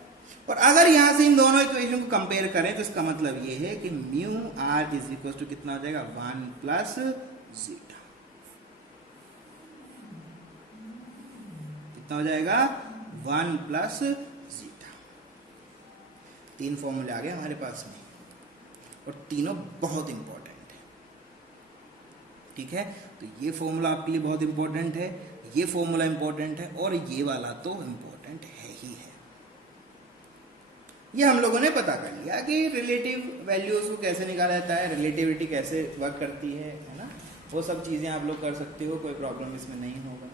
और अगर यहां से इन दोनों इक्वेशन को कंपेयर करें तो इसका मतलब ये है कि mu R is equal to कितना हो जाएगा 1 प्लस जीटा, कितना हो जाएगा 1 प्लस जीटा। तीन फॉर्मूले आ गए हमारे पास में और तीनों बहुत इंपॉर्टेंट है, ठीक है। तो ये फॉर्मूला आपके लिए बहुत इंपॉर्टेंट है, ये फॉर्मूला इंपॉर्टेंट है और ये वाला तो इंपॉर्टेंट है ही है। ये हम लोगों ने पता कर लिया कि रिलेटिव वैल्यूज को कैसे निकाला जाता है, रिलेटिविटी कैसे वर्क करती है ना, वो सब चीजें आप लोग कर सकते हो, कोई प्रॉब्लम इसमें नहीं होगा।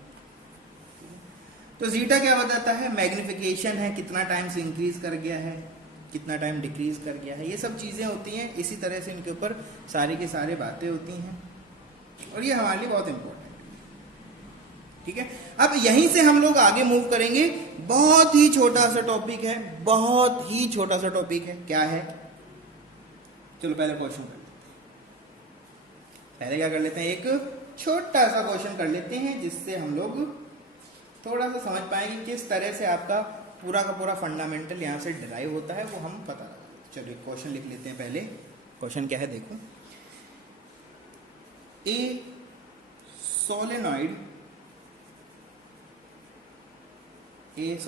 तो जीटा क्या बताता है? मैग्निफिकेशन है, कितना टाइम से इंक्रीज कर गया है, कितना टाइम डिक्रीज कर गया है, ये सब चीजें होती हैं। इसी तरह से इनके ऊपर सारी की सारी बातें होती हैं और ये हमारे लिए बहुत इंपॉर्टेंट है, ठीक है। अब यहीं से हम लोग आगे मूव करेंगे, बहुत ही छोटा सा टॉपिक है, बहुत ही छोटा सा टॉपिक है। क्या है? चलो पहले क्वेश्चन कर लेते हैं। पहले क्या कर लेते हैं, एक छोटा सा क्वेश्चन कर लेते हैं जिससे हम लोग थोड़ा सा समझ पाएंगे किस तरह से आपका पूरा का पूरा फंडामेंटल यहां से डिराइव होता है, वो हम पता लगा। चलिए क्वेश्चन लिख लेते हैं। पहले क्वेश्चन क्या है देखो, a solenoid has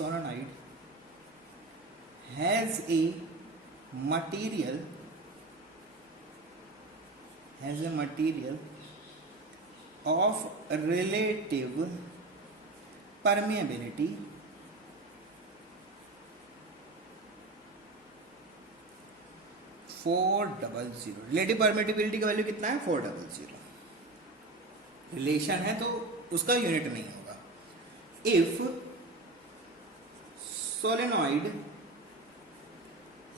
a material of relative permeability 400। Relative permittivity का वैल्यू कितना है? 400। रिलेशन है तो उसका यूनिट नहीं होगा। इफ सोलेनॉइड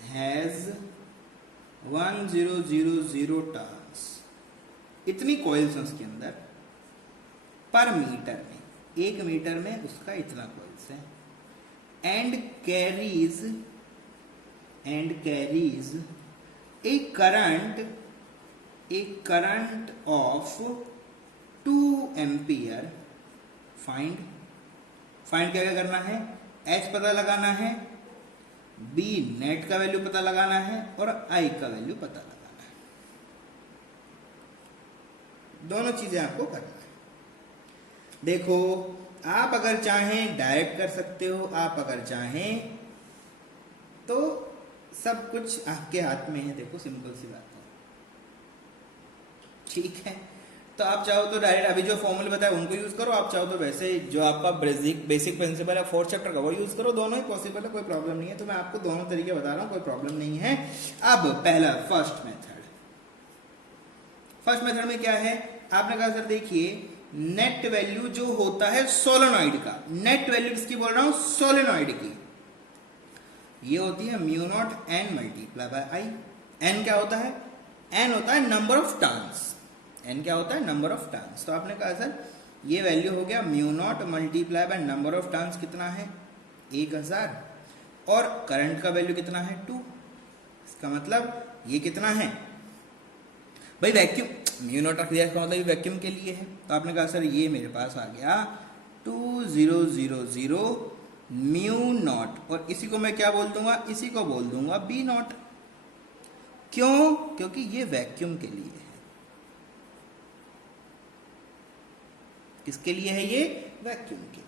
हैज 1000 टर्न्स, इतनी कॉइल्स उसके अंदर, पर मीटर में, 1 मीटर में उसका इतना कॉइल्स है, and carries A current of 2 ampere. Find क्या करना है? H पता लगाना है, B नेट का वैल्यू पता लगाना है और I का वैल्यू पता लगाना है। दोनों चीजें आपको करना है। देखो आप अगर चाहें डायरेक्ट कर सकते हो, आप अगर चाहें तो सब कुछ आपके हाथ में है। देखो सिंपल सी बात है, ठीक है। तो आप चाहो तो डायरेक्ट अभी जो फॉर्मूले बताए उनको यूज करो, आप चाहो तो वैसे जो आपका बेसिक प्रिंसिपल है 4th चैप्टर का वो यूज करो, दोनों ही पॉसिबल है, कोई प्रॉब्लम नहीं है। तो मैं आपको दोनों तरीके बता रहा हूं, कोई प्रॉब्लम नहीं है। अब पहला फर्स्ट मेथड में क्या है? आपने कहा सर देखिए नेट वैल्यू जो होता है सोलेनॉइड का, नेट वैल्यू किसकी बोल रहा हूं? सोलेनॉइड की। ये होती है mu naught N multiply by I. N क्या होता है? एन होता है नंबर ऑफ टर्न्स। एन क्या होता है? Number of turns. तो आपने कहा सर ये वैल्यू हो गया mu not multiply by number of turns कितना है? 1000। और करंट का वैल्यू कितना है? 2। इसका मतलब ये कितना है भाई? वैक्यूम। म्यू नॉट रख दिया, इसका मतलब ये वैक्यूम के लिए है। तो आपने कहा सर ये मेरे पास आ गया 2000 म्यू नॉट, और इसी को मैं क्या बोल दूंगा? इसी को बोल दूंगा बी नॉट। क्यों? क्योंकि ये वैक्यूम के लिए है। किसके लिए है ये? वैक्यूम के लिए।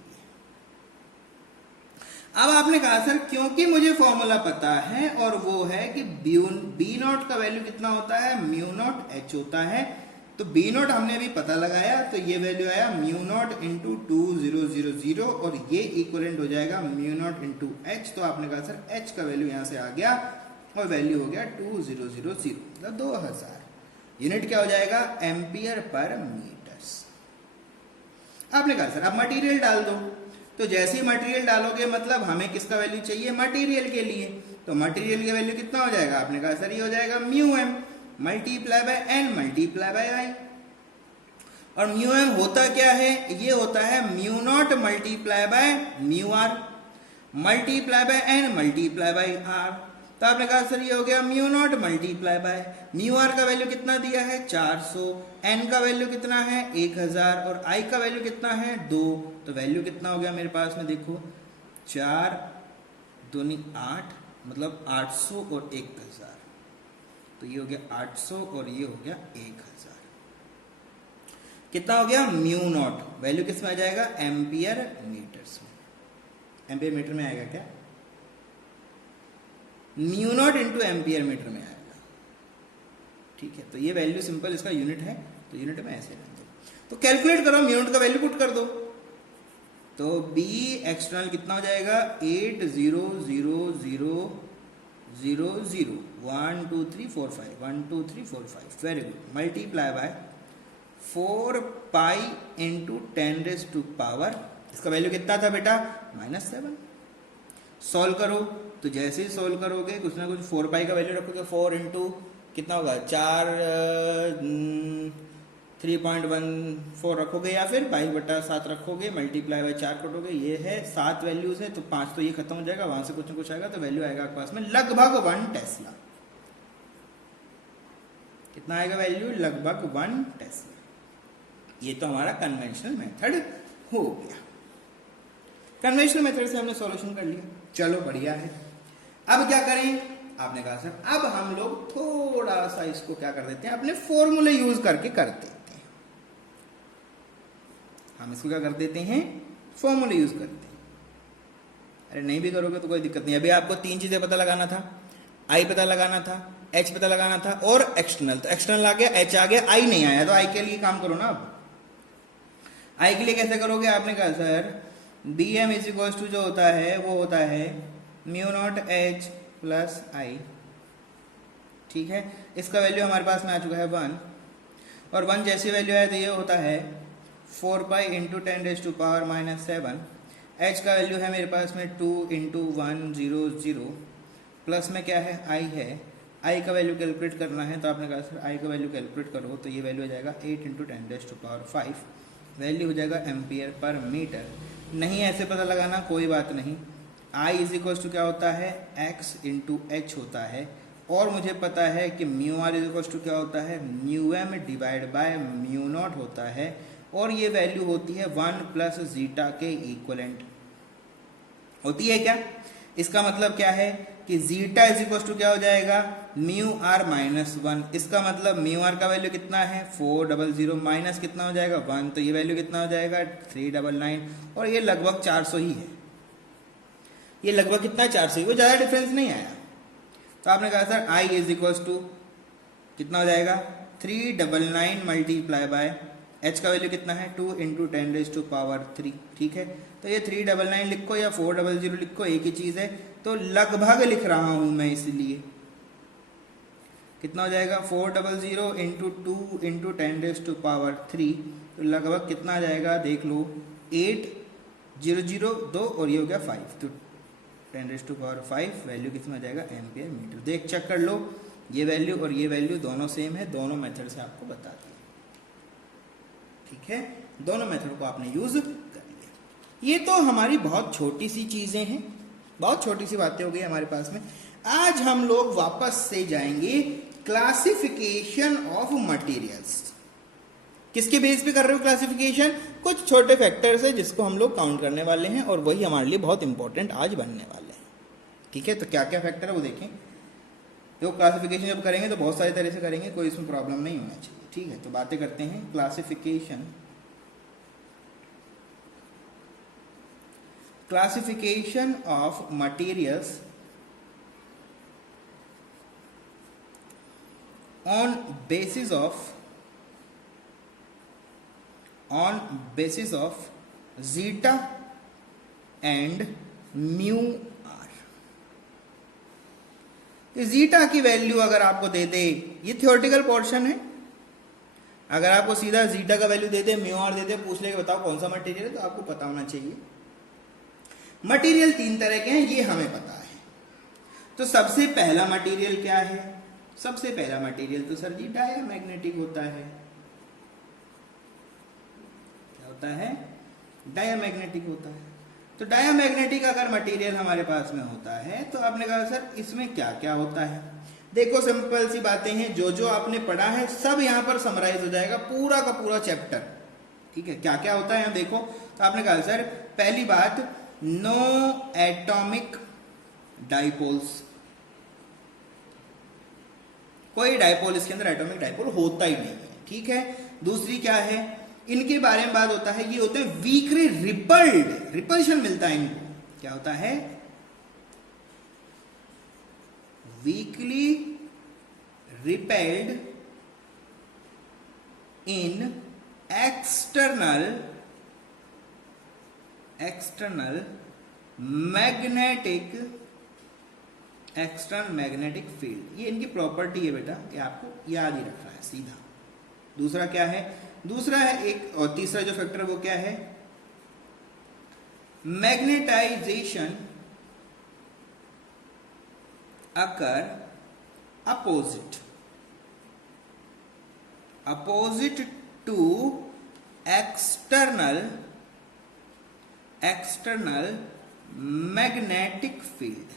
अब आपने कहा सर क्योंकि मुझे फॉर्मूला पता है और वो है कि बी नॉट का वैल्यू कितना होता है? म्यू नॉट एच होता है। तो बी नॉट हमने अभी पता लगाया, तो ये वैल्यू आया म्यू नॉट इंटू 2000 और ये इक्वलेंट हो जाएगा म्यू नॉट इंटू एच। तो आपने कहा सर एच का वैल्यू यहाँ से आ गया और वैल्यू हो गया 2000, मतलब 2000। यूनिट क्या हो जाएगा? Ampere per metres. आपने कहा सर अब मटेरियल डाल दो, तो जैसे ही मटेरियल डालोगे मतलब हमें किसका वैल्यू चाहिए? मटेरियल के लिए। तो मटेरियल की वैल्यू कितना हो जाएगा? आपने कहा सर ये हो जाएगा mu M multiply by N multiply by I. और म्यू एम होता क्या है? ये होता है mu not multiply by mu R multiply by N multiply by R. तो आपने कहा सर ये हो गया mu not multiply by mu R का वैल्यू कितना दिया है? 400, एन का वैल्यू कितना है? 1000 और आई का वैल्यू कितना है? 2। तो वैल्यू कितना हो गया मेरे पास में? देखो 4 दूनी 8, मतलब 800 और 1000। तो ये हो गया 800 और ये हो गया 1000। कितना हो गया? म्यू नॉट वैल्यू किस में आ जाएगा? एम्पियर मीटर्स में। एम्पियर मीटर में आएगा क्या? Mu naught into ampere metre में आएगा। ठीक है, तो ये वैल्यू सिंपल इसका यूनिट है, तो यूनिट में ऐसे रहने दो। तो कैलकुलेट करो, म्यू नॉट का वैल्यू पुट कर दो। तो बी एक्सटर्नल कितना हो जाएगा? 800000 1 2 3 4 5 1 2 3 4 5 very good multiply by 4 pi into 10⁻⁻, इसका वैल्यू कितना था बेटा? -7। सॉल्व करो, तो जैसे ही सॉल्व करोगे कुछ ना कुछ 4 पाई का वैल्यू रखोगे, 4 इंटू कितना होगा? 3.14 रखोगे या फिर 22/7 रखोगे, मल्टीप्लाई बाय 4 करोगे। ये है 7 वैल्यूज है, तो 5 तो ये खत्म हो जाएगा, वहां से कुछ ना कुछ आएगा, तो वैल्यू आएगा आपके पास में लगभग 1 टेस्ला। कितना आएगा वैल्यू? लगभग 1 टेस्ला। ये तो हमारा कन्वेंशनल मेथड हो गया। कन्वेंशनल मेथड से हमने सॉल्यूशन कर लिया, चलो बढ़िया है। अब क्या करें? आपने कहा सर अब हम लोग थोड़ा सा इसको क्या कर देते हैं? अपने फॉर्मूले यूज करके कर देते हैं। हम इसको क्या कर देते हैं? फॉर्मूले यूज करते हैं। अरे नहीं भी करोगे तो कोई दिक्कत नहीं। अभी आपको 3 चीजें पता लगाना था, आई पता लगाना था, एच पता लगाना था और एक्सटर्नल। तो एक्सटर्नल आ गया, एच आ गया, आई नहीं आया, तो आई के लिए काम करो ना। अब आई के लिए कैसे करोगे? आपने कहा sir B M is equal to जो होता है वो होता है mu not H plus I. ठीक है, इसका वैल्यू हमारे पास में आ चुका है 1, और 1 जैसी वैल्यू है तो ये होता है 4 पाई इंटू 10⁻⁻7। एच का वैल्यू है मेरे पास में 2 इंटू 100, प्लस में क्या है? आई है। आई का वैल्यू कैलकुलेट करना है, तो आपने कहा सर आई का वैल्यू कैलकुलेट करो, तो ये वैल्यू हो जाएगा 8 इंटू 10⁻5। वैल्यू हो जाएगा एम्पियर पर मीटर। नहीं ऐसे पता लगाना, कोई बात नहीं। I इज इक्वल टू क्या होता है? x इंटू एच होता है, और मुझे पता है कि mu R is equal to क्या होता है? Mu M divide by mu naught होता है, और ये वैल्यू होती है 1 प्लस जीटा के इक्वलेंट होती है क्या? इसका मतलब क्या है कि जीटा इज इक्वल टू क्या हो जाएगा? Mu R -1। इसका मतलब म्यू आर का वैल्यू कितना है? 400 माइनस कितना हो जाएगा? 1। तो ये वैल्यू कितना हो जाएगा? 399, और ये लगभग 400 ही है। ये लगभग कितना? 400 ही, वो ज़्यादा डिफरेंस नहीं आया। तो आपने कहा sir I is equal to कितना हो जाएगा? 399 मल्टीप्लाई बाय एच का वैल्यू कितना है? 2 इंटू 10⁻3। ठीक है, तो ये 399 लिखो या 400 लिखो, एक ही चीज़ है। तो लगभग लिख रहा हूं मैं, इसलिए कितना हो जाएगा? 400 इंटू 2 इंटू 10⁻3, तो लगभग कितना आ जाएगा? देख लो, 800 और ये हो गया 5, तो 10⁻5 वैल्यू कितना आ जाएगा? Ampere metre. देख चेक कर लो, ये वैल्यू और ये वैल्यू दोनों सेम है, दोनों मेथड से आपको बता दिया। ठीक है, दोनों मेथड को आपने यूज कर लिया। ये तो हमारी बहुत छोटी सी चीजें हैं, बहुत छोटी सी बातें हो गई हमारे पास में। आज हम लोग वापस से जाएंगे क्लासिफिकेशन ऑफ मटेरियल्स। किसके बेस पे कर रहे हो क्लासिफिकेशन? कुछ छोटे फैक्टर्स है जिसको हम लोग काउंट करने वाले हैं, और वही हमारे लिए बहुत इंपॉर्टेंट आज बनने वाले हैं। ठीक है, तो क्या क्या फैक्टर है वो देखें। जो क्लासिफिकेशन जब करेंगे तो बहुत सारी तरह से करेंगे, कोई इसमें प्रॉब्लम नहीं होना चाहिए। ठीक है, तो बातें करते हैं classification of materials on basis of on basis of zeta and mu R. जीटा की वैल्यू अगर आपको दे दे, ये थियोरेटिकल पोर्शन है, अगर आपको सीधा जीटा का वैल्यू दे दे, म्यू आर दे दे, पूछ ले बताओ कौन सा मटेरियल है, तो आपको पता होना चाहिए। मटेरियल 3 तरह के हैं, ये हमें पता है। तो सबसे पहला मटेरियल क्या है? सबसे पहला मटेरियल तो सर जी डायामैग्नेटिक होता है। क्या होता है? डायामैग्नेटिक होता है। तो डायामैग्नेटिक अगर मटेरियल हमारे पास में होता है तो आपने कहा सर इसमें क्या क्या होता है? देखो सिंपल सी बातें हैं, जो जो आपने पढ़ा है सब यहां पर समराइज हो जाएगा, पूरा का पूरा चैप्टर। ठीक है, क्या क्या होता है यहां देखो। तो आपने कहा सर पहली बात, नो एटॉमिक डाइपोल्स, कोई डाइपोल इसके अंदर एटॉमिक डाइपोल होता ही नहीं है। ठीक है, दूसरी क्या है, इनके बारे में बात होता है, ये होते हैं वीकली रिपल्ड, रिपल्शन मिलता है इनको। क्या होता है? वीकली रिपेल्ड इन एक्सटर्नल मैग्नेटिक फील्ड। ये इनकी प्रॉपर्टी है बेटा, ये आपको याद ही रखना है सीधा। दूसरा क्या है? दूसरा है एक, और तीसरा जो फैक्टर वो क्या है? Magnetization occur opposite to external magnetic field.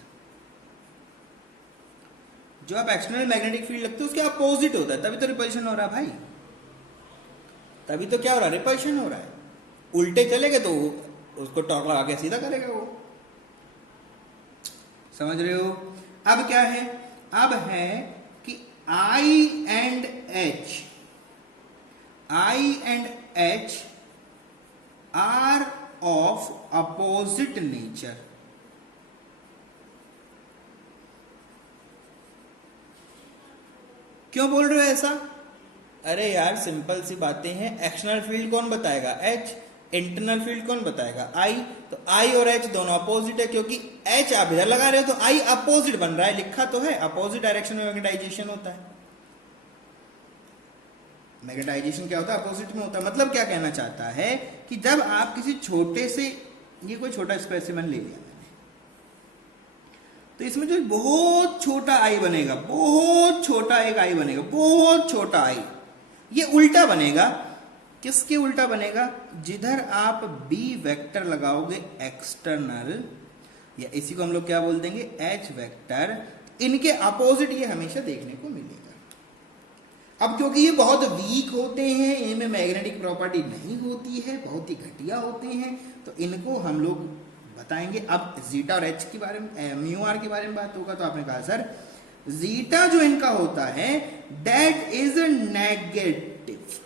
जो आप एक्सटर्नल मैग्नेटिक फील्ड लगते हो उसके अपोजिट होता है, तभी तो रिपल्शन हो रहा है भाई, तभी तो क्या हो रहा है? रिपल्शन हो रहा है। उल्टे चलेगे तो उसको टॉर्क लगा के सीधा करेगा वो। समझ रहे हो? अब क्या है? अब है कि I and H are of opposite nature. क्यों बोल रहे हो ऐसा? अरे यार सिंपल सी बातें हैं, एक्सटर्नल फील्ड कौन बताएगा? H। इंटरनल फील्ड कौन बताएगा? I। तो I और H दोनों अपोजिट है, क्योंकि H आप इधर लगा रहे हो तो I अपोजिट बन रहा है, लिखा तो है अपोजिट डायरेक्शन में मैग्नेटाइजेशन होता है। मैग्नेटाइजेशन क्या होता है? अपोजिट में होता है। मतलब क्या कहना चाहता है कि जब आप किसी छोटे से, ये कोई छोटा स्पेसिमेन ले लिया मैंने, तो इसमें जो बहुत छोटा आई बनेगा, बहुत छोटा एक आई बनेगा, बहुत छोटा आई, ये उल्टा बनेगा। किसके उल्टा बनेगा? जिधर आप बी वेक्टर लगाओगे एक्सटर्नल, या इसी को हम लोग क्या बोल देंगे? एच वेक्टर, इनके अपोजिट ये हमेशा देखने को मिलेगा। अब क्योंकि ये बहुत वीक होते हैं, इनमें मैग्नेटिक प्रॉपर्टी नहीं होती है, बहुत ही घटिया होते हैं, तो इनको हम लोग बताएंगे। अब जीटा और एच के बारे में, म्यू आर के बारे में बात होगा, तो आपने कहा सर जीटा जो इनका होता है दैट इज नेगेटिव।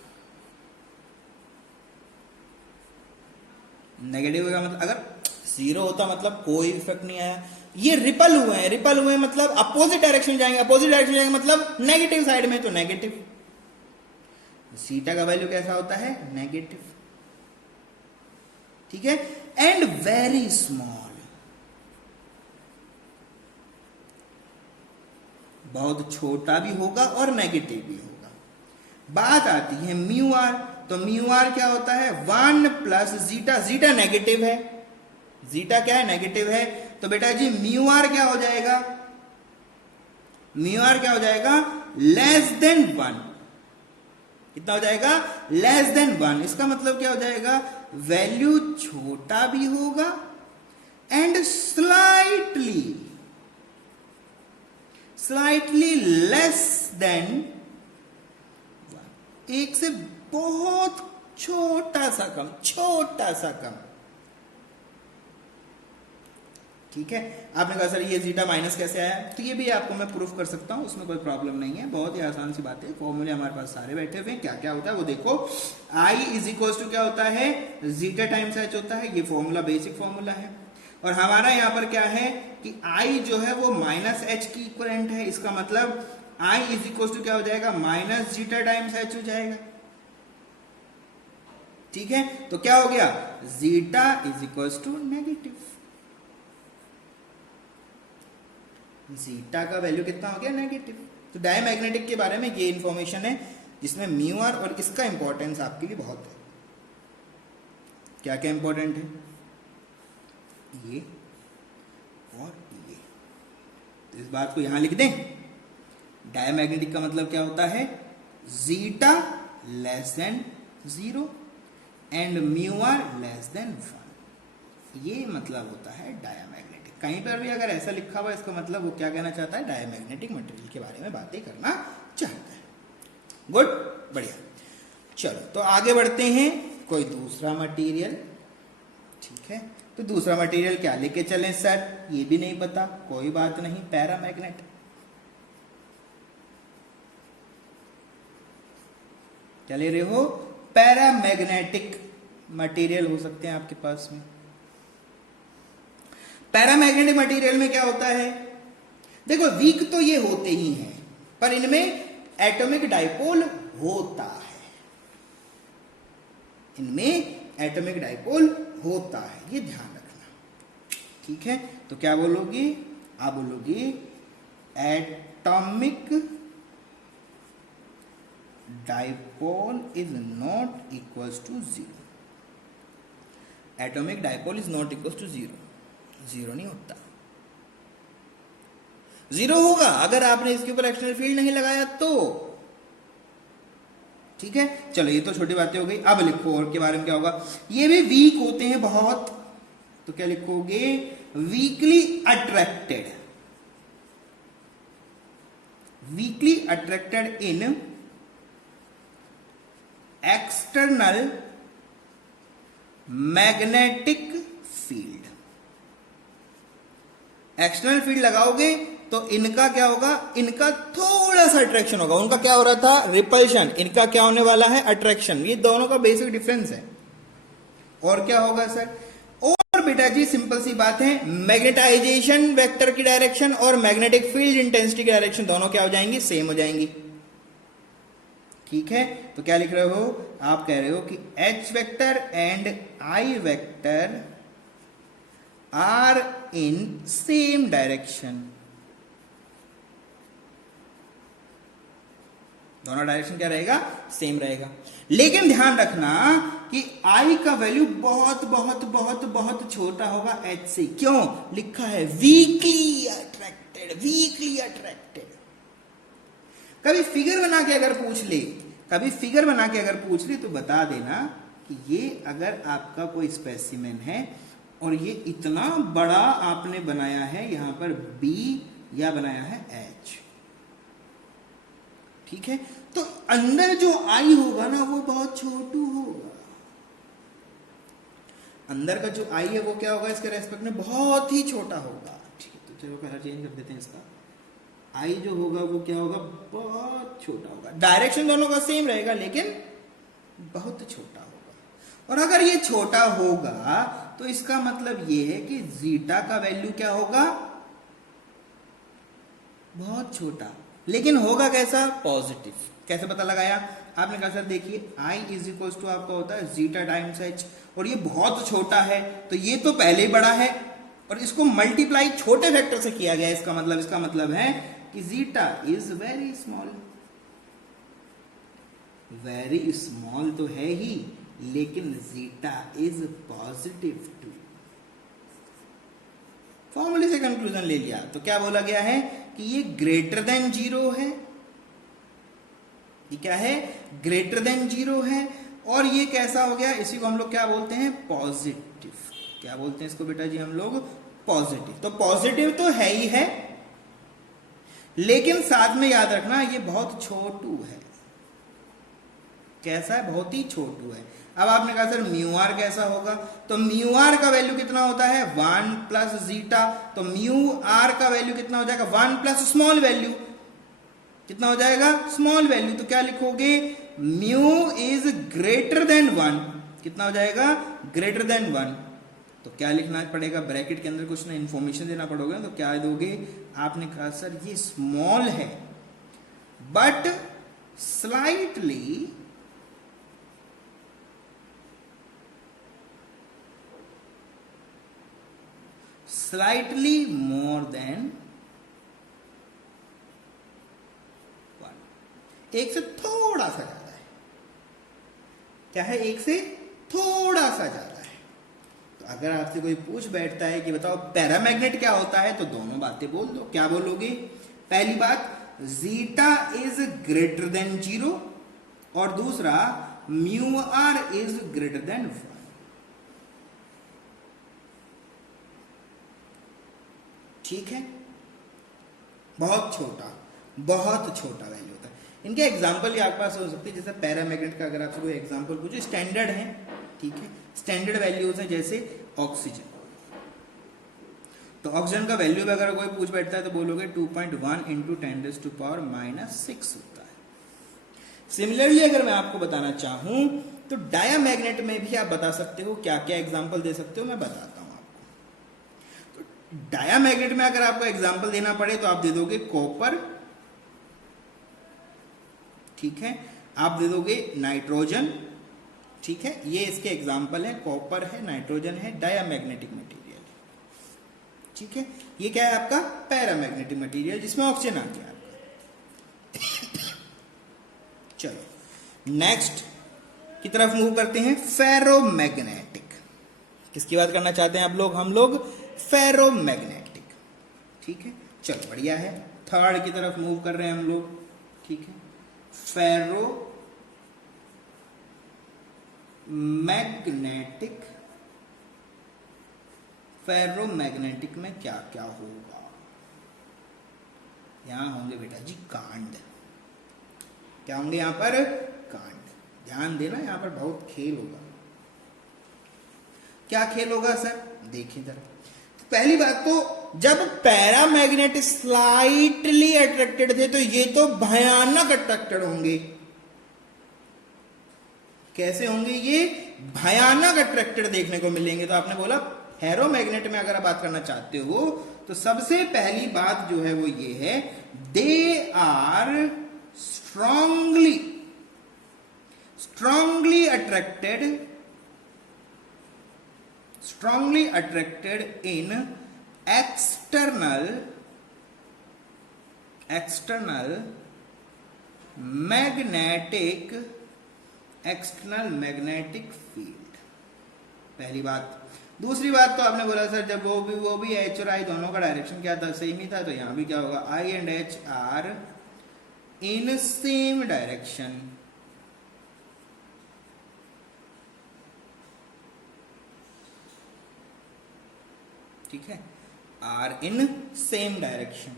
नेगेटिव का मतलब, अगर जीरो होता मतलब कोई इफेक्ट नहीं आया। ये रिपल हुए हैं, रिपल हुए हैं मतलब अपोजिट डायरेक्शन जाएंगे, अपोजिट डायरेक्शन जाएंगे मतलब नेगेटिव साइड में, तो नेगेटिव। सीटा का वैल्यू कैसा होता है? नेगेटिव। ठीक है, एंड वेरी स्मॉल, बहुत छोटा भी होगा और नेगेटिव भी होगा। बात आती है म्यू आर, तो म्यू आर क्या होता है? 1 प्लस जीटा। जीटा नेगेटिव है, जीटा क्या है? नेगेटिव है। तो बेटा जी म्यू आर क्या हो जाएगा? म्यू आर क्या हो जाएगा? Less than 1। कितना हो जाएगा? Less than 1। इसका मतलब क्या हो जाएगा? वैल्यू छोटा भी होगा एंड स्लाइटली लेस देन 1। एक से बहुत छोटा सा कम, छोटा सा कम। ठीक है, आपने कहा सर ये जीटा माइनस कैसे आया? तो ये भी आपको मैं प्रूफ कर सकता हूं, उसमें कोई प्रॉब्लम नहीं है, बहुत ही आसान सी बात है। फॉर्मूले हमारे पास सारे बैठे हुए हैं, क्या क्या होता है वो देखो। I इज इक्वल टू क्या होता है? जीटा टाइम्स एच होता है, ये फॉर्मूला बेसिक फॉर्मूला है। और हमारा यहाँ पर क्या है कि I जो है वो माइनस एच की इक्वलेंट है, इसका मतलब I इज इक्वल टू क्या हो जाएगा? माइनस जीटा टाइम्स एच हो जाएगा। ठीक है, तो क्या हो गया, zeta is equals to negative, zeta का वैल्यू कितना हो गया, नेगेटिव। तो डायमैग्नेटिक के बारे में ये इंफॉर्मेशन है जिसमें म्यू आर और इसका इंपॉर्टेंस आपके लिए बहुत है। क्या क्या इंपॉर्टेंट है, ये और ये, तो इस बात को यहां लिख दें। डायमैग्नेटिक का मतलब क्या होता है, zeta less than 0 and mu R less than 1, ये मतलब होता है डायमैग्नेटिक। कहीं पर भी अगर ऐसा लिखा हुआ इसका मतलब वो क्या कहना चाहता है, डायमैग्नेटिक मटेरियल के बारे में बातें करना चाहता है। गुड, बढ़िया। चलो तो आगे बढ़ते हैं, कोई दूसरा मटेरियल, ठीक है, तो दूसरा मटेरियल क्या लेके चलें सर, ये भी नहीं पता, कोई बात नहीं, पैरामैग्नेट। क्या ले रहे हो, पैरामैग्नेटिक मटेरियल हो सकते हैं आपके पास में। पैरामैग्नेटिक मटेरियल में क्या होता है, देखो वीक तो ये होते ही हैं, पर इनमें एटॉमिक डाइपोल होता है, इनमें एटॉमिक डाइपोल होता है, ये ध्यान रखना, ठीक है। तो क्या बोलोगे, आप बोलोगे atomic dipole is not equals to 0, atomic dipole is not equals to 0, 0 नहीं होता, 0 होगा अगर आपने इसके ऊपर एक्सटर्नल फील्ड नहीं लगाया तो, ठीक है। चलो ये तो छोटी बातें हो गई, अब लिखो और के बारे में क्या होगा, ये भी वीक होते हैं बहुत, तो क्या लिखोगे, वीकली अट्रैक्टेड, वीकली अट्रैक्टेड इन external magnetic field. External field लगाओगे तो इनका क्या होगा, इनका थोड़ा सा अट्रैक्शन होगा, उनका क्या हो रहा था, रिपल्शन, इनका क्या होने वाला है, अट्रैक्शन, ये दोनों का बेसिक डिफरेंस है। और क्या होगा सर, और बेटा जी सिंपल सी बात है, मैग्नेटाइजेशन वेक्टर की डायरेक्शन और मैग्नेटिक फील्ड इंटेंसिटी की डायरेक्शन दोनों क्या हो जाएंगी, सेम हो जाएंगी, ठीक है। तो क्या लिख रहे हो, आप कह रहे हो कि H vector and I vector are in same direction, दोनों डायरेक्शन क्या रहेगा, सेम रहेगा। लेकिन ध्यान रखना कि I का वैल्यू बहुत बहुत बहुत बहुत छोटा होगा H से, क्यों, लिखा है वीकली अट्रैक्टेड, वीकली अट्रैक्टेड। कभी फिगर बना के अगर पूछ ले, कभी फिगर बना के अगर पूछ ले तो बता देना कि ये अगर आपका कोई स्पेसिमेन है और ये इतना बड़ा आपने बनाया है यहां पर B या बनाया है H, ठीक है, तो अंदर जो I होगा ना वो बहुत छोटू होगा, अंदर का जो I है वो क्या होगा, इसके रेस्पेक्ट में बहुत ही छोटा होगा, ठीक है। तो चलो कलर चेंज कर देते हैं इसका, I जो होगा वो क्या होगा, बहुत छोटा होगा, डायरेक्शन दोनों का सेम रहेगा लेकिन बहुत छोटा होगा। और अगर ये छोटा होगा तो इसका मतलब ये है कि जीटा का वैल्यू क्या होगा, बहुत छोटा, लेकिन होगा कैसा, पॉजिटिव। कैसे पता लगाया, आपने कहा सर देखिए I इज इक्वल टू आपका होता है जीटा टाइम्स H, और ये बहुत छोटा है तो ये तो पहले ही बड़ा है और इसको मल्टीप्लाई छोटे वेक्टर से किया गया है, इसका मतलब है कि zeta is very small, very small तो है ही, लेकिन जीटा इज पॉजिटिव टू। फॉर्मूले से कंक्लूजन ले लिया तो क्या बोला गया है कि ये ग्रेटर देन 0 है, ये क्या है, ग्रेटर देन 0 है, और ये कैसा हो गया, इसी को हम लोग क्या बोलते हैं, पॉजिटिव। क्या बोलते हैं इसको बेटा जी हम लोग, पॉजिटिव। तो पॉजिटिव तो है ही है, लेकिन साथ में याद रखना ये बहुत छोटू है। कैसा है, बहुत ही छोटू है। अब आपने कहा सर म्यू आर कैसा होगा, तो म्यू आर का वैल्यू कितना होता है, 1 प्लस जीटा, तो म्यू आर का वैल्यू कितना हो जाएगा, 1 प्लस स्मॉल वैल्यू, कितना हो जाएगा, स्मॉल वैल्यू। तो क्या लिखोगे, म्यू इज ग्रेटर देन 1, कितना हो जाएगा, ग्रेटर देन 1। तो क्या लिखना पड़ेगा, ब्रैकेट के अंदर कुछ ना इंफॉर्मेशन देना पड़ेगा, तो क्या दोगे, आपने कहा सर ये स्मॉल है but slightly slightly more than 1, एक से थोड़ा सा ज्यादा है। क्या है? एक से थोड़ा सा ज्यादा है। तो अगर आपसे कोई पूछ बैठता है कि बताओ पैरामैग्नेट क्या होता है, तो दोनों बातें बोल दो। क्या बोलोगे? पहली बात, जीटा इज ग्रेटर देन 0, और दूसरा mu R is greater than 1। ठीक है? बहुत छोटा वैल्यू होता है। इनके एग्जाम्पल ही आपके पास हो सकते हैं, जैसे पैरामैग्नेट का अगर आपसे कोई एग्जाम्पल पूछे, स्टैंडर्ड है, ठीक है, स्टैंडर्ड वैल्यूज हैं, जैसे ऑक्सीजन। तो ऑक्सीजन का वैल्यू भी अगर कोई पूछ बैठता है तो बोलोगे 2.1 × 10⁻⁶ होता है। सिमिलरली अगर मैं आपको बताना चाहूं तो डायामैग्नेट में भी आप बता सकते हो। क्या क्या एग्जाम्पल दे सकते हो मैं बताता हूं आपको। तो डायामैग्नेट में अगर आपको एग्जाम्पल देना पड़े तो आप दे दोगे कॉपर, ठीक है, आप दे दोगे नाइट्रोजन, ठीक है, ये इसके एग्जाम्पल है, कॉपर है, नाइट्रोजन है, डायामैग्नेटिक मटेरियल, ठीक है। ये क्या है? आपका पैरामैग्नेटिक मटेरियल, जिसमें ऑक्सीजन आ गया आपका। चलो नेक्स्ट की तरफ मूव करते हैं, फेरोमैग्नेटिक। किसकी बात करना चाहते हैं आप लोग? हम लोग फेरोमैग्नेटिक, ठीक है। चलो बढ़िया है, थर्ड की तरफ मूव कर रहे हैं हम लोग, ठीक है। फेरोमैग्नेटिक में क्या क्या होगा? यहां होंगे बेटा जी कांड। क्या होंगे यहां पर? कांड। ध्यान देना, यहां पर बहुत खेल होगा। क्या खेल होगा सर? देखिए जरा। पहली बात तो, जब पैरामैग्नेट स्लाइटली अट्रैक्टेड थे तो ये तो भयानक अट्रैक्टेड होंगे। कैसे होंगे ये? भयानक अट्रैक्टेड देखने को मिलेंगे। तो आपने बोला फेरोमैग्नेट में अगर आप बात करना चाहते हो तो सबसे पहली बात जो है वो ये है, they are strongly attracted in external magnetic field। पहली बात। दूसरी बात तो आपने बोला सर जब वो भी एच और आई दोनों का डायरेक्शन क्या था? सेम ही था। तो यहां भी क्या होगा? I and H are in same direction. ठीक है, आर इन सेम डायरेक्शन।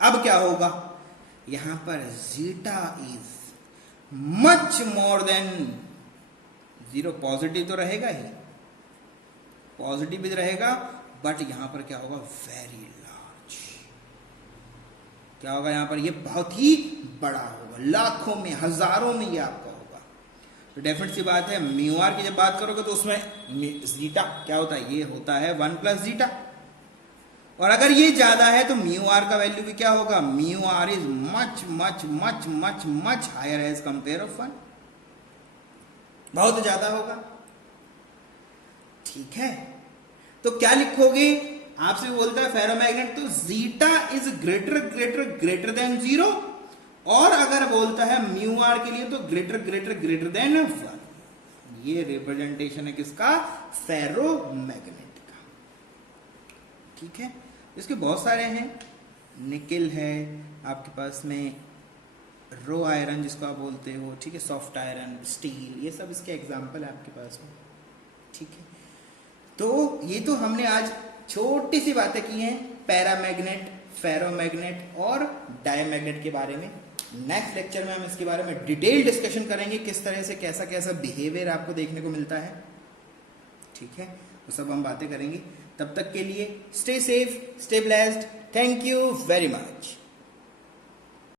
अब क्या होगा? यहां पर zeta is much more than 0। Positive तो रहेगा ही, पॉजिटिव भी रहेगा, बट यहां पर क्या होगा? Very large. क्या होगा यहां पर? ये बहुत ही बड़ा होगा, लाखों में, हजारों में ये आपका होगा। तो डेफिनेट सी बात है, म्यू आर की जब बात करोगे तो उसमें जीटा क्या होता है? ये होता है 1 + जीटा। और अगर ये ज्यादा है तो म्यू आर का वैल्यू भी क्या होगा? Mu R is much much much much much higher as compare of 1। बहुत ज्यादा होगा, ठीक है। तो क्या लिखोगे? आपसे बोलता है फेरोमैग्नेट तो जीटा इज ग्रेटर देन 0, और अगर बोलता है म्यू आर के लिए तो ग्रेटर देन 1। ये रिप्रेजेंटेशन है किसका? फेरोमैग्नेट का, ठीक है। इसके बहुत सारे हैं, निकेल है आपके पास में, रो आयरन जिसको आप बोलते हो, ठीक है, सॉफ्ट आयरन, स्टील, ये सब इसके एग्जाम्पल है आपके पास में, ठीक है। तो ये तो हमने आज छोटी सी बातें की हैं पैरामैग्नेट, फेरोमैग्नेट और डायमैग्नेट के बारे में। नेक्स्ट लेक्चर में हम इसके बारे में डिटेल डिस्कशन करेंगे, किस तरह से कैसा कैसा बिहेवियर आपको देखने को मिलता है, ठीक है। वो सब हम बातें करेंगे। तब तक के लिए stay safe, stay blessed. Thank you very much.